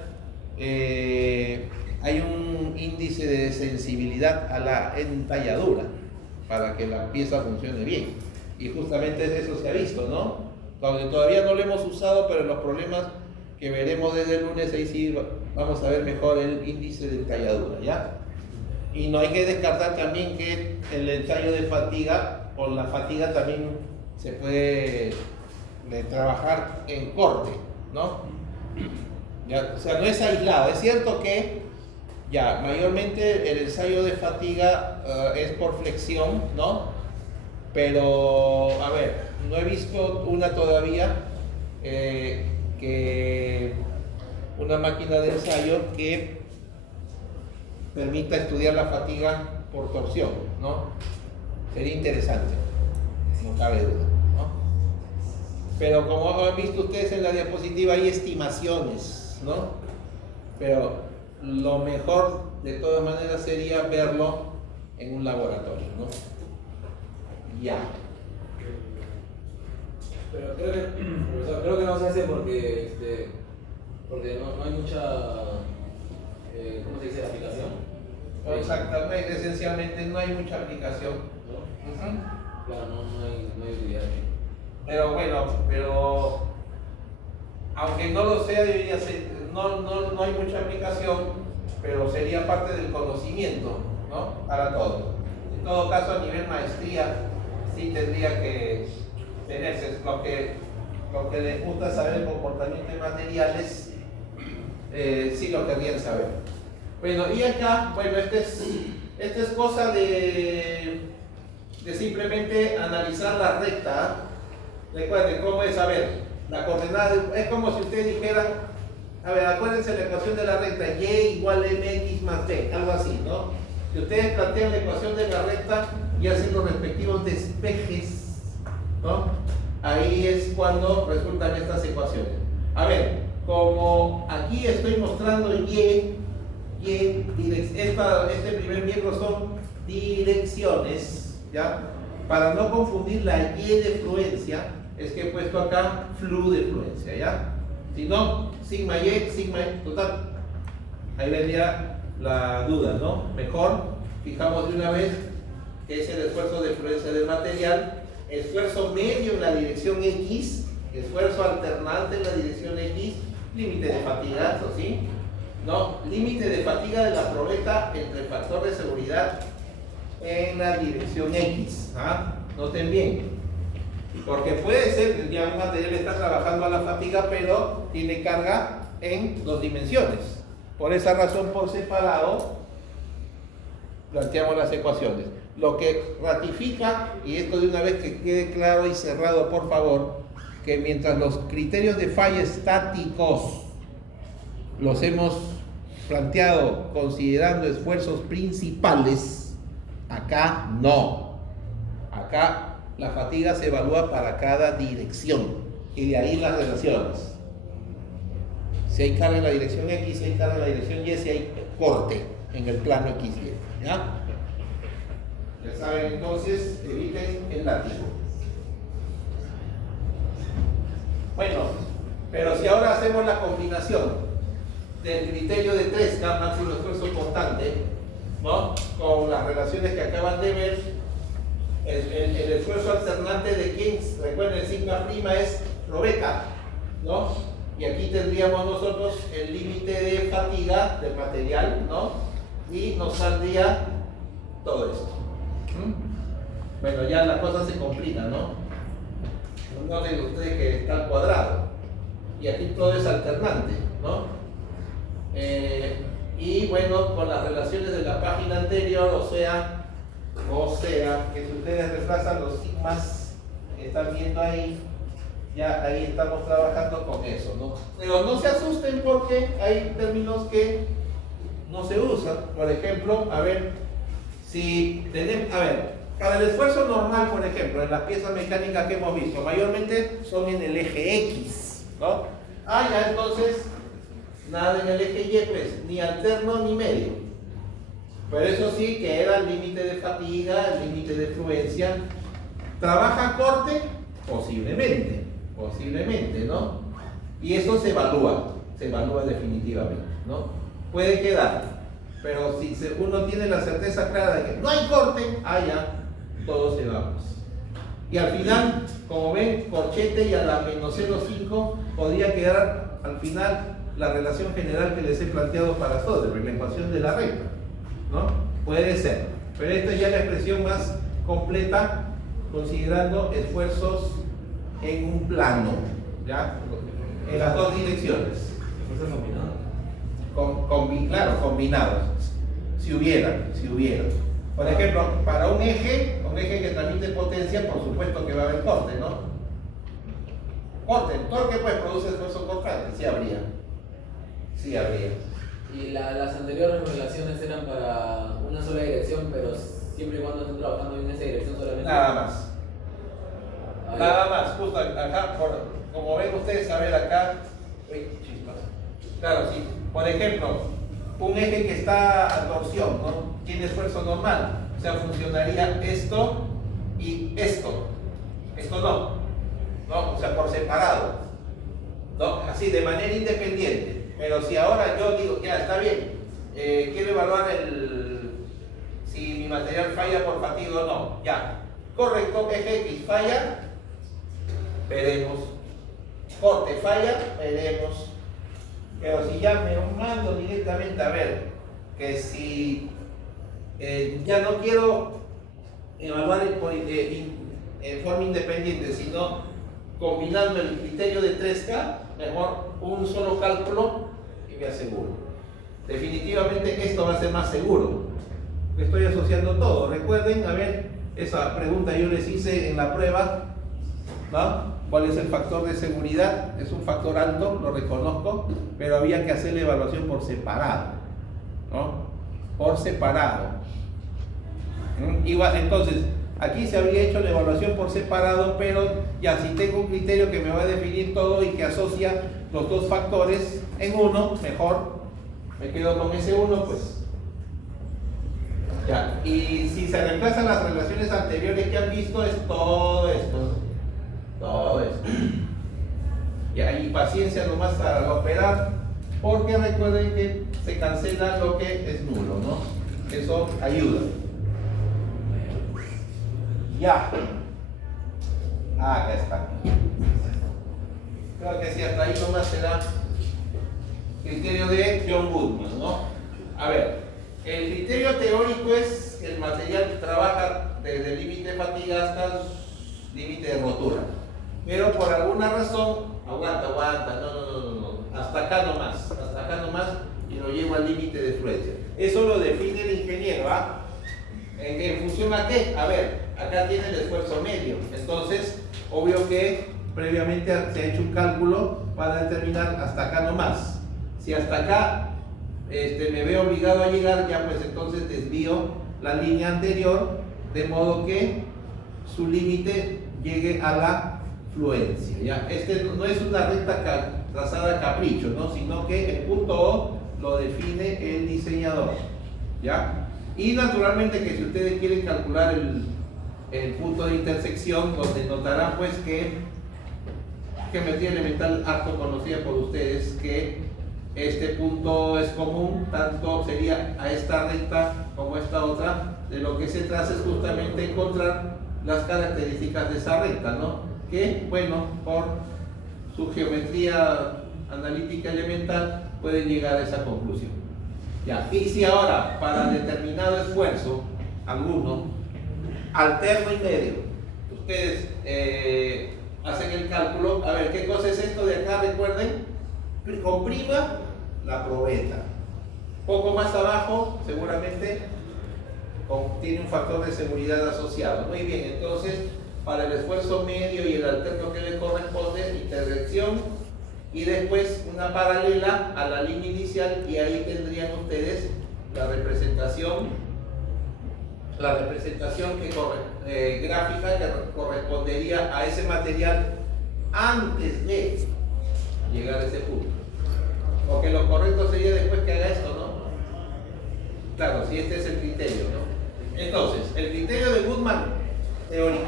hay un índice de sensibilidad a la entalladura para que la pieza funcione bien. Y justamente eso se ha visto, ¿no? Todavía no lo hemos usado, pero en los problemas que veremos desde el lunes, ahí sí vamos a ver mejor el índice de entalladura, ¿ya? Y no hay que descartar también que el ensayo de fatiga, o la fatiga también se puede trabajar en corte, ¿no? Ya, o sea, no es aislado. Es cierto que ya mayormente el ensayo de fatiga es por flexión, ¿no? Pero, a ver, no he visto una todavía una máquina de ensayo que permita estudiar la fatiga por torsión, ¿no? Sería interesante, no cabe duda, ¿no? Pero como han visto ustedes en la diapositiva, hay estimaciones, ¿no? Pero lo mejor de todas maneras sería verlo en un laboratorio, ¿no? Ya. Pero creo que, profesor, creo que no se hace porque, porque no hay mucha, ¿cómo se dice? Aplicación. Exactamente, esencialmente no hay mucha aplicación. ¿No? Uh-huh. Claro, no hay utilidad. Pero bueno, aunque no lo sea, yo diría, no hay mucha aplicación, pero sería parte del conocimiento, ¿no? Para todos. En todo caso, a nivel maestría, sí tendría que tenerse lo que les gusta saber el comportamiento de materiales, sí lo querrían saber. Bueno, y acá, bueno, esta es cosa de simplemente analizar la recta. Recuerden cómo es, a ver, la coordenada, es como si usted dijera, a ver, acuérdense la ecuación de la recta, y igual mx más b, algo así, ¿no? Si ustedes plantean la ecuación de la recta y hacen los respectivos despejes, ¿no? Ahí es cuando resultan estas ecuaciones. A ver, como aquí estoy mostrando este primer miembro son direcciones, ¿ya? Para no confundir la y de fluencia, es que he puesto acá flu de fluencia, ¿ya? Si no, sigma y, total. Ahí vendría la duda, ¿no? Mejor, fijamos de una vez que es el esfuerzo de fluencia del material, esfuerzo medio en la dirección X, esfuerzo alternante en la dirección X, límite de fatiga, ¿eso sí? No, límite de fatiga de la probeta entre factor de seguridad en la dirección X. ¿Ah? Noten bien, porque puede ser que ya un material está trabajando a la fatiga, pero tiene carga en dos dimensiones. Por esa razón, por separado, planteamos las ecuaciones. Lo que ratifica, y esto de una vez que quede claro y cerrado, por favor, que mientras los criterios de falla estáticos los hemos planteado considerando esfuerzos principales, acá no. Acá la fatiga se evalúa para cada dirección y de ahí las relaciones. Si hay carga en la dirección X, si hay carga en la dirección Y, si hay corte en el plano XY, ¿ya? Ya saben, entonces eviten el látigo. Bueno, pero si ahora hacemos la combinación del criterio de 3K, máximo esfuerzo constante, ¿no? Con las relaciones que acaban de ver, el esfuerzo alternante de Keynes, recuerden, sigma prima es probeta, ¿no? Y aquí tendríamos nosotros el límite de fatiga del material, ¿no? Y nos saldría todo esto. Bueno, ya la cosa se complica, ¿no? Noten ustedes que está al cuadrado. Y aquí todo es alternante, ¿no? Y bueno, con las relaciones de la página anterior, o sea, que si ustedes reemplazan los sigmas que están viendo ahí, ya ahí estamos trabajando con eso, ¿no? Pero no se asusten porque hay términos que no se usan. Por ejemplo, a ver, si tenemos, para el esfuerzo normal, por ejemplo, en las piezas mecánicas que hemos visto, mayormente son en el eje X, ¿no? Ya entonces, nada en el eje Y, pues, ni alterno ni medio. Pero eso sí que era el límite de fatiga, el límite de fluencia ¿Trabaja corte? Posiblemente, ¿no? Y eso se evalúa definitivamente, ¿no? Puede quedar, pero si uno tiene la certeza clara de que no hay corte, ya, todos se vamos. Y al final, como ven, corchete y a la menos 0,5 podría quedar al final la relación general que les he planteado para Soderbergh, la ecuación de la recta, ¿no? Puede ser, pero esta es ya la expresión más completa considerando esfuerzos en un plano, ¿ya? En las dos direcciones. Esfuerzos combinados. Claro, combinados. Si hubiera. Por ejemplo, para un eje que transmite potencia, por supuesto que va a haber corte, ¿no? Corte, el torque pues produce esfuerzo cortante, sí habría. Y las anteriores relaciones eran para una sola dirección, pero siempre y cuando estén trabajando en esa dirección solamente. Nada más, justo acá, como ven ustedes, a ver acá, chispas. Claro, sí. Por ejemplo, un eje que está a torsión, ¿no? Tiene esfuerzo normal, o sea, funcionaría esto y esto. Esto no, o sea, por separado, ¿no? Así, de manera independiente. Pero si ahora yo digo, ya, está bien, quiero evaluar si mi material falla por fatiga o no, ya. Correcto, eje X falla, veremos. Corte falla, veremos. Pero si ya me mando directamente a ver que si ya no quiero evaluar en forma independiente, sino combinando el criterio de 3K, mejor un solo cálculo y me aseguro. Definitivamente esto va a ser más seguro. Estoy asociando todo. Recuerden, a ver, esa pregunta yo les hice en la prueba, ¿no? ¿Cuál es el factor de seguridad? Es un factor alto, lo reconozco, pero había que hacer la evaluación por separado, ¿no? Por separado. Igual, entonces, aquí se habría hecho la evaluación por separado, pero ya si tengo un criterio que me va a definir todo y que asocia los dos factores en uno, mejor me quedo con ese uno, pues. Ya, y si se reemplazan las relaciones anteriores que han visto, es todo esto. Ya, y paciencia nomás al operar, porque recuerden que se cancela lo que es nulo, ¿no? Eso ayuda. Ya. Acá está. Creo que si hasta ahí nomás será criterio de John Goodman, ¿no? A ver, el criterio teórico es que el material trabaja desde el límite de fatiga hasta el límite de rotura. Pero por alguna razón, aguanta, no, hasta acá nomás y lo llevo al límite de fluencia. Eso lo define el ingeniero, ¿ah? ¿En función a qué? A ver, acá tiene el esfuerzo medio, entonces, obvio que previamente se ha hecho un cálculo para determinar hasta acá nomás. Si hasta acá me veo obligado a llegar, ya pues entonces desvío la línea anterior, de modo que su límite llegue a la fluencia, ¿ya? No es una recta trazada a capricho, ¿no? Sino que el punto O lo define el diseñador, ¿ya? Y naturalmente que si ustedes quieren calcular el punto de intersección, donde notarán pues que geometría elemental harto conocida por ustedes, que este punto es común, tanto sería a esta recta como a esta otra. De lo que se trata es justamente encontrar las características de esa recta, ¿no? Que, bueno, por su geometría analítica elemental pueden llegar a esa conclusión. Ya. Y si ahora, para determinado esfuerzo, alguno, alterno y medio, ustedes hacen el cálculo, a ver, ¿qué cosa es esto de acá? Recuerden, comprima la probeta. Poco más abajo, seguramente, tiene un factor de seguridad asociado. Muy bien, entonces, para el esfuerzo medio y el alterno que le corresponde, intersección, y después una paralela a la línea inicial, y ahí tendrían ustedes la representación gráfica que correspondería a ese material antes de llegar a ese punto. Porque lo correcto sería después que haga esto, ¿no? Claro, si este es el criterio, ¿no? Entonces, el criterio de Goodman teórico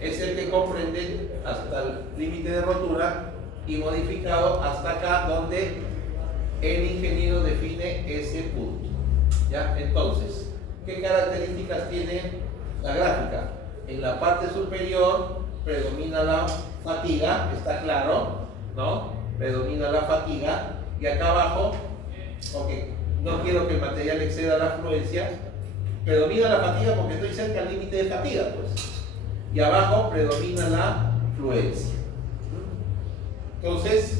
es el que comprende hasta el límite de rotura y modificado hasta acá donde el ingeniero define ese punto. ¿Ya? Entonces, ¿qué características tiene la gráfica? En la parte superior predomina la fatiga, está claro, ¿no? Predomina la fatiga, y acá abajo, porque no quiero que el material exceda la fluencia, predomina la fatiga porque estoy cerca al límite de fatiga, pues. Y abajo predomina la fluencia. Entonces,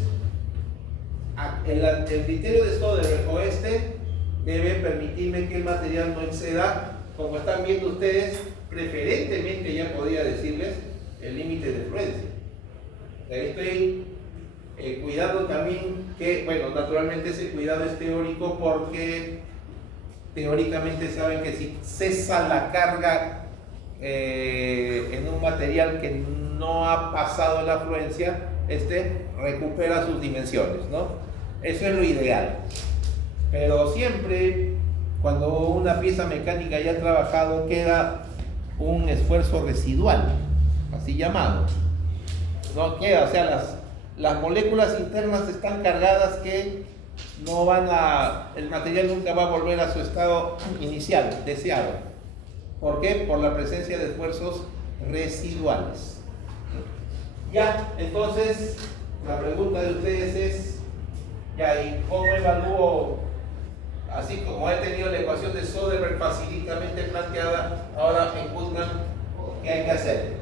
el criterio de Soderberg o este debe permitirme que el material no exceda, como están viendo ustedes, preferentemente ya podría decirles, el límite de fluencia. Ahí estoy cuidando también que, bueno, naturalmente ese cuidado es teórico porque teóricamente saben que si cesa la carga en un material que no ha pasado la fluencia, recupera sus dimensiones, ¿no? Eso es lo ideal. Pero siempre, cuando una pieza mecánica ya ha trabajado, queda un esfuerzo residual, así llamado. No queda, o sea, las moléculas internas están cargadas que no van a, el material nunca va a volver a su estado inicial, deseado. ¿Por qué? Por la presencia de esfuerzos residuales. Ya, entonces, la pregunta de ustedes es, ya, ¿y cómo evalúo? Así como he tenido la ecuación de Soderberg facilitamente planteada, ahora en Putnam, ¿qué hay que hacer?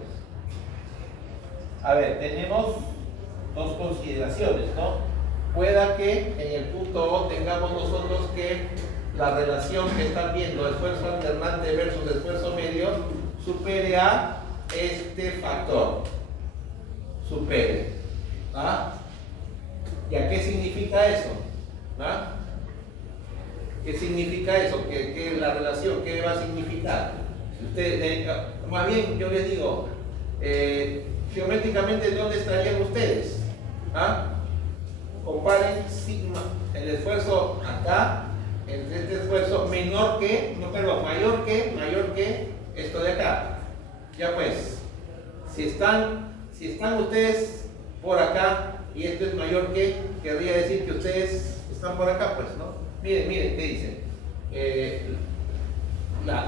A ver, tenemos dos consideraciones, ¿no? Pueda que en el punto O tengamos nosotros que la relación que están viendo, esfuerzo alternante versus esfuerzo medio, supere a este factor. Supere. ¿Ah? ¿Y a qué significa eso? ¿Ah? ¿Qué significa eso? ¿Qué la relación? ¿Qué va a significar? Más bien, yo les digo, geométricamente, ¿dónde estarían ustedes? ¿Ah? Comparen sigma, el esfuerzo acá, entre este esfuerzo mayor que esto de acá. Ya pues, si están ustedes por acá y esto es mayor que, querría decir que ustedes están por acá, pues, ¿no? Miren, ¿qué dice?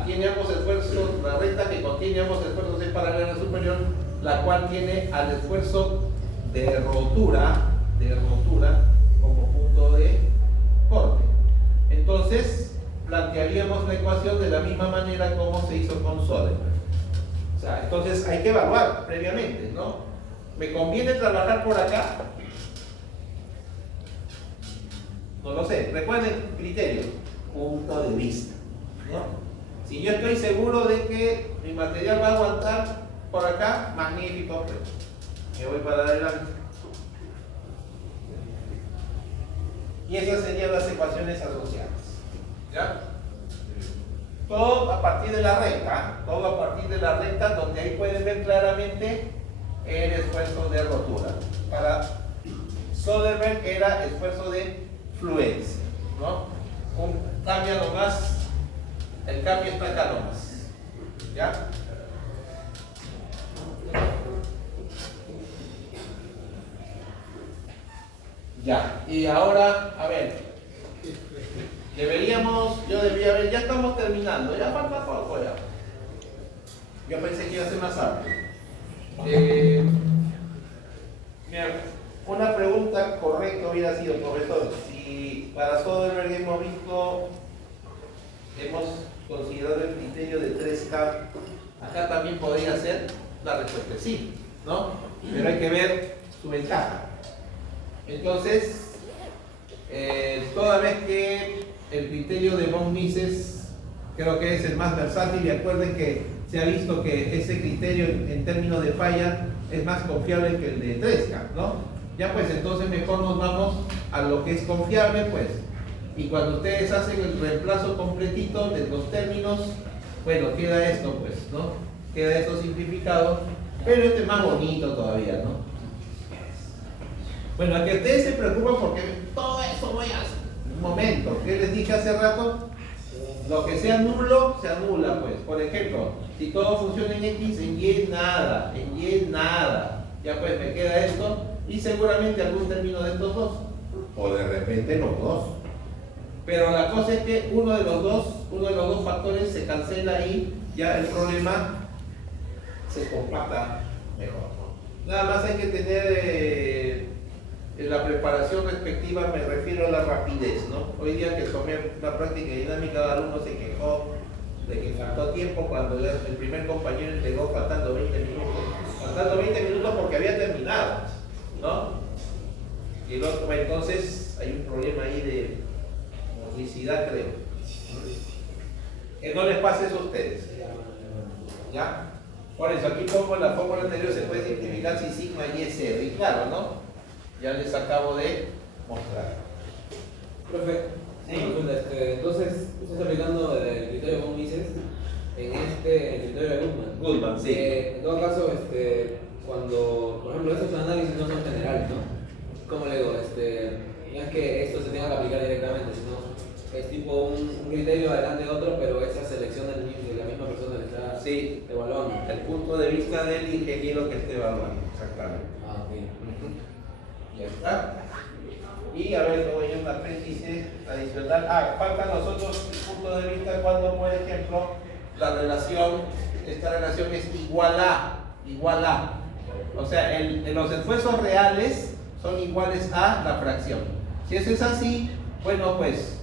Tiene ambos esfuerzos, la recta que contiene ambos esfuerzos es paralela superior, la cual tiene al esfuerzo de rotura como punto de corte. Entonces, plantearíamos la ecuación de la misma manera como se hizo con Soderberg. O sea, entonces hay que evaluar previamente, ¿no? ¿Me conviene trabajar por acá? No lo sé. Recuerden, criterio, punto de vista, ¿no? Si yo estoy seguro de que mi material va a aguantar por acá, magnífico, pues me voy para adelante. Y esas serían las ecuaciones asociadas. ¿Ya? Todo a partir de la recta, donde ahí pueden ver claramente el esfuerzo de rotura. Para Soderberg era esfuerzo de fluencia, ¿no? Cambia nomás, el cambio está acá nomás. ¿Ya? Ya, y ahora, a ver, yo debía ver, ya estamos terminando, ya falta poco ya. Yo pensé que iba a ser más rápido. Mira, una pregunta correcta hubiera sido, profesor, si para Soderberg hemos considerado el criterio de 3K, acá también podría ser la respuesta sí, ¿no? Pero hay que ver su ventaja. Entonces, toda vez que el criterio de von Mises creo que es el más versátil, y acuerden que se ha visto que ese criterio en términos de falla es más confiable que el de Tresca, ¿no? Ya pues entonces mejor nos vamos a lo que es confiable, pues. Y cuando ustedes hacen el reemplazo completito de los términos, bueno, queda esto, pues, ¿no? Queda esto simplificado, pero este es más bonito todavía, ¿no? Bueno, a que ustedes se preocupan porque todo eso voy a hacer. Un momento, ¿qué les dije hace rato? Lo que sea nulo, se anula, pues. Por ejemplo, si todo funciona en X, en Y nada, en Y nada. Ya pues me queda esto y seguramente algún término de estos dos. O de repente los dos. Pero la cosa es que uno de los dos factores se cancela y ya el problema se compacta mejor, ¿no? Nada más hay que tener en la preparación respectiva, me refiero a la rapidez, ¿no? Hoy día que tomé una práctica dinámica, el alumno se quejó de que faltó tiempo cuando el primer compañero entregó faltando 20 minutos. Faltando 20 minutos porque había terminado, ¿no? Y el otro, entonces hay un problema ahí de motricidad, creo. Que no les pase eso a ustedes. ¿Ya? Por eso aquí pongo la fórmula anterior, se puede simplificar si sigma y es cero. Y claro, ¿no? Ya les acabo de mostrar. Profe, sí. Entonces, usted está aplicando el criterio von Mises en el criterio de Goodman. Goodman, sí. En todo caso, cuando, por ejemplo, estos análisis no son generales, ¿no? ¿Cómo le digo? No es que esto se tenga que aplicar directamente, sino es tipo un criterio adelante de otro, pero esa selección de la misma persona que está sí. evaluando. El punto de vista del ingeniero que esté evaluando, exactamente. Ah, ok. Ya está. Y a ver, luego hay un apéndice adicional. Falta a nosotros el punto de vista cuando, por ejemplo, esta relación es igual a. O sea, los esfuerzos reales son iguales a la fracción. Si eso es así, bueno, pues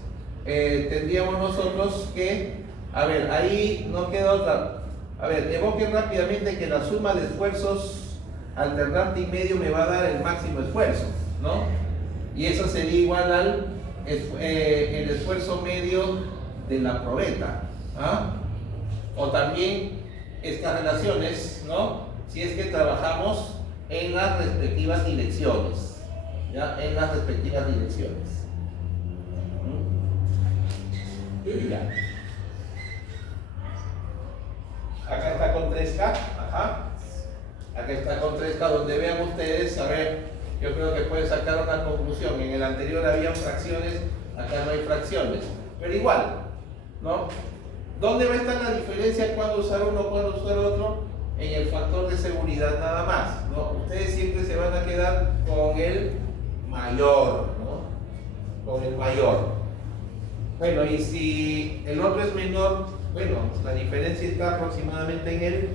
tendríamos nosotros que, a ver, ahí no queda otra. A ver, evoquen rápidamente que la suma de esfuerzos alternante y medio me va a dar el máximo esfuerzo, ¿no? Y eso sería igual al el esfuerzo medio de la probeta, ¿ah? O también estas relaciones, ¿no? Si es que trabajamos en las respectivas direcciones, ¿ya? En las respectivas direcciones. Ya. Acá está con 3K, ajá. Acá está con 3K, donde vean ustedes, a ver, yo creo que pueden sacar una conclusión. En el anterior había fracciones, acá no hay fracciones. Pero igual, ¿no? ¿Dónde va a estar la diferencia cuando usar uno, cuando usar otro? En el factor de seguridad nada más, ¿no? Ustedes siempre se van a quedar con el mayor, ¿no? Con el mayor. Bueno, y si el otro es menor, bueno, la diferencia está aproximadamente en el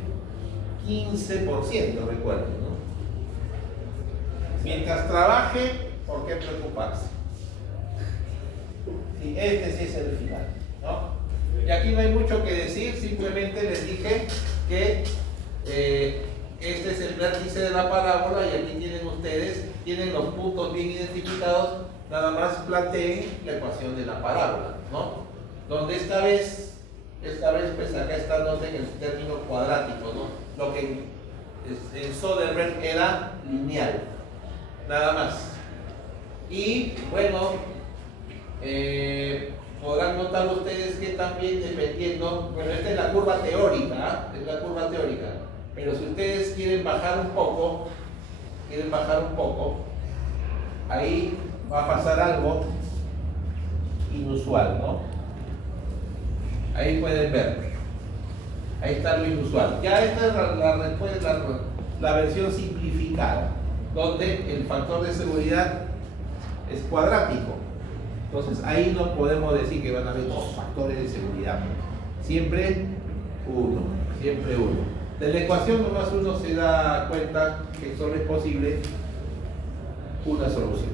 15%, recuerden, ¿no? Mientras trabaje, ¿por qué preocuparse? Sí, este sí es el final, ¿no? Y aquí no hay mucho que decir, simplemente les dije que este es el vértice de la parábola y aquí tienen los puntos bien identificados, nada más planteen la ecuación de la parábola, ¿no? Donde esta vez pues acá está en el término cuadrático, ¿no? Lo que en Soderbergh era lineal, nada más. Y bueno, podrán notar ustedes que también dependiendo, bueno, esta es la curva teórica, es la curva teórica, pero si ustedes quieren bajar un poco, ahí va a pasar algo inusual, ¿no? Ahí pueden ver, ahí está lo inusual. Ya esta es la versión simplificada, donde el factor de seguridad es cuadrático. Entonces ahí no podemos decir que van a haber dos factores de seguridad. Siempre uno. De la ecuación nomás uno se da cuenta que solo es posible una solución.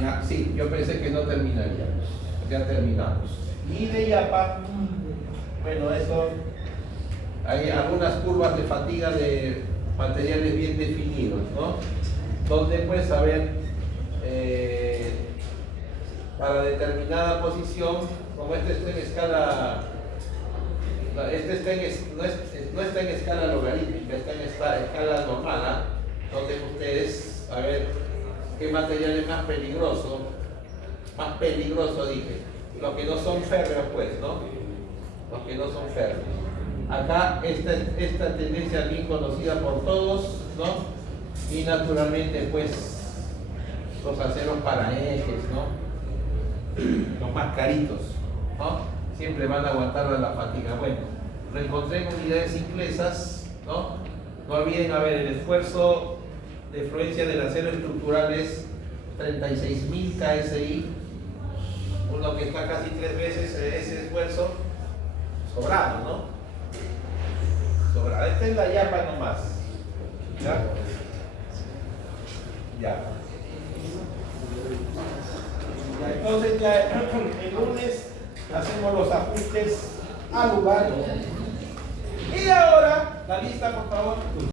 Ya, sí, yo pensé que no terminaríamos. Ya terminamos. Y de IAPA, bueno, eso hay algunas curvas de fatiga de materiales bien definidos, ¿no? Donde pues a ver para determinada posición, como este está en escala, no está en escala logarítmica, está en escala normal, ¿eh? Donde ustedes, a ver, ¿qué material es más peligroso? Más peligroso dije, los que no son férreos pues, ¿no? Los que no son férreos. Acá esta tendencia bien conocida por todos, ¿no? Y naturalmente pues los aceros para ejes, ¿no? Los más caritos. ¿no? Siempre van a aguantar la fatiga. Bueno, lo encontré en unidades inglesas, ¿no? No olviden, a ver, el esfuerzo de fluencia del acero estructural es 36.000 KSI, uno que está casi 3 veces ese esfuerzo, sobrado, ¿no? Sobrado. Esta es la yapa nomás. ¿Ya? Ya. Entonces ya el lunes hacemos los ajustes al lugar. Y ahora, la lista, por favor.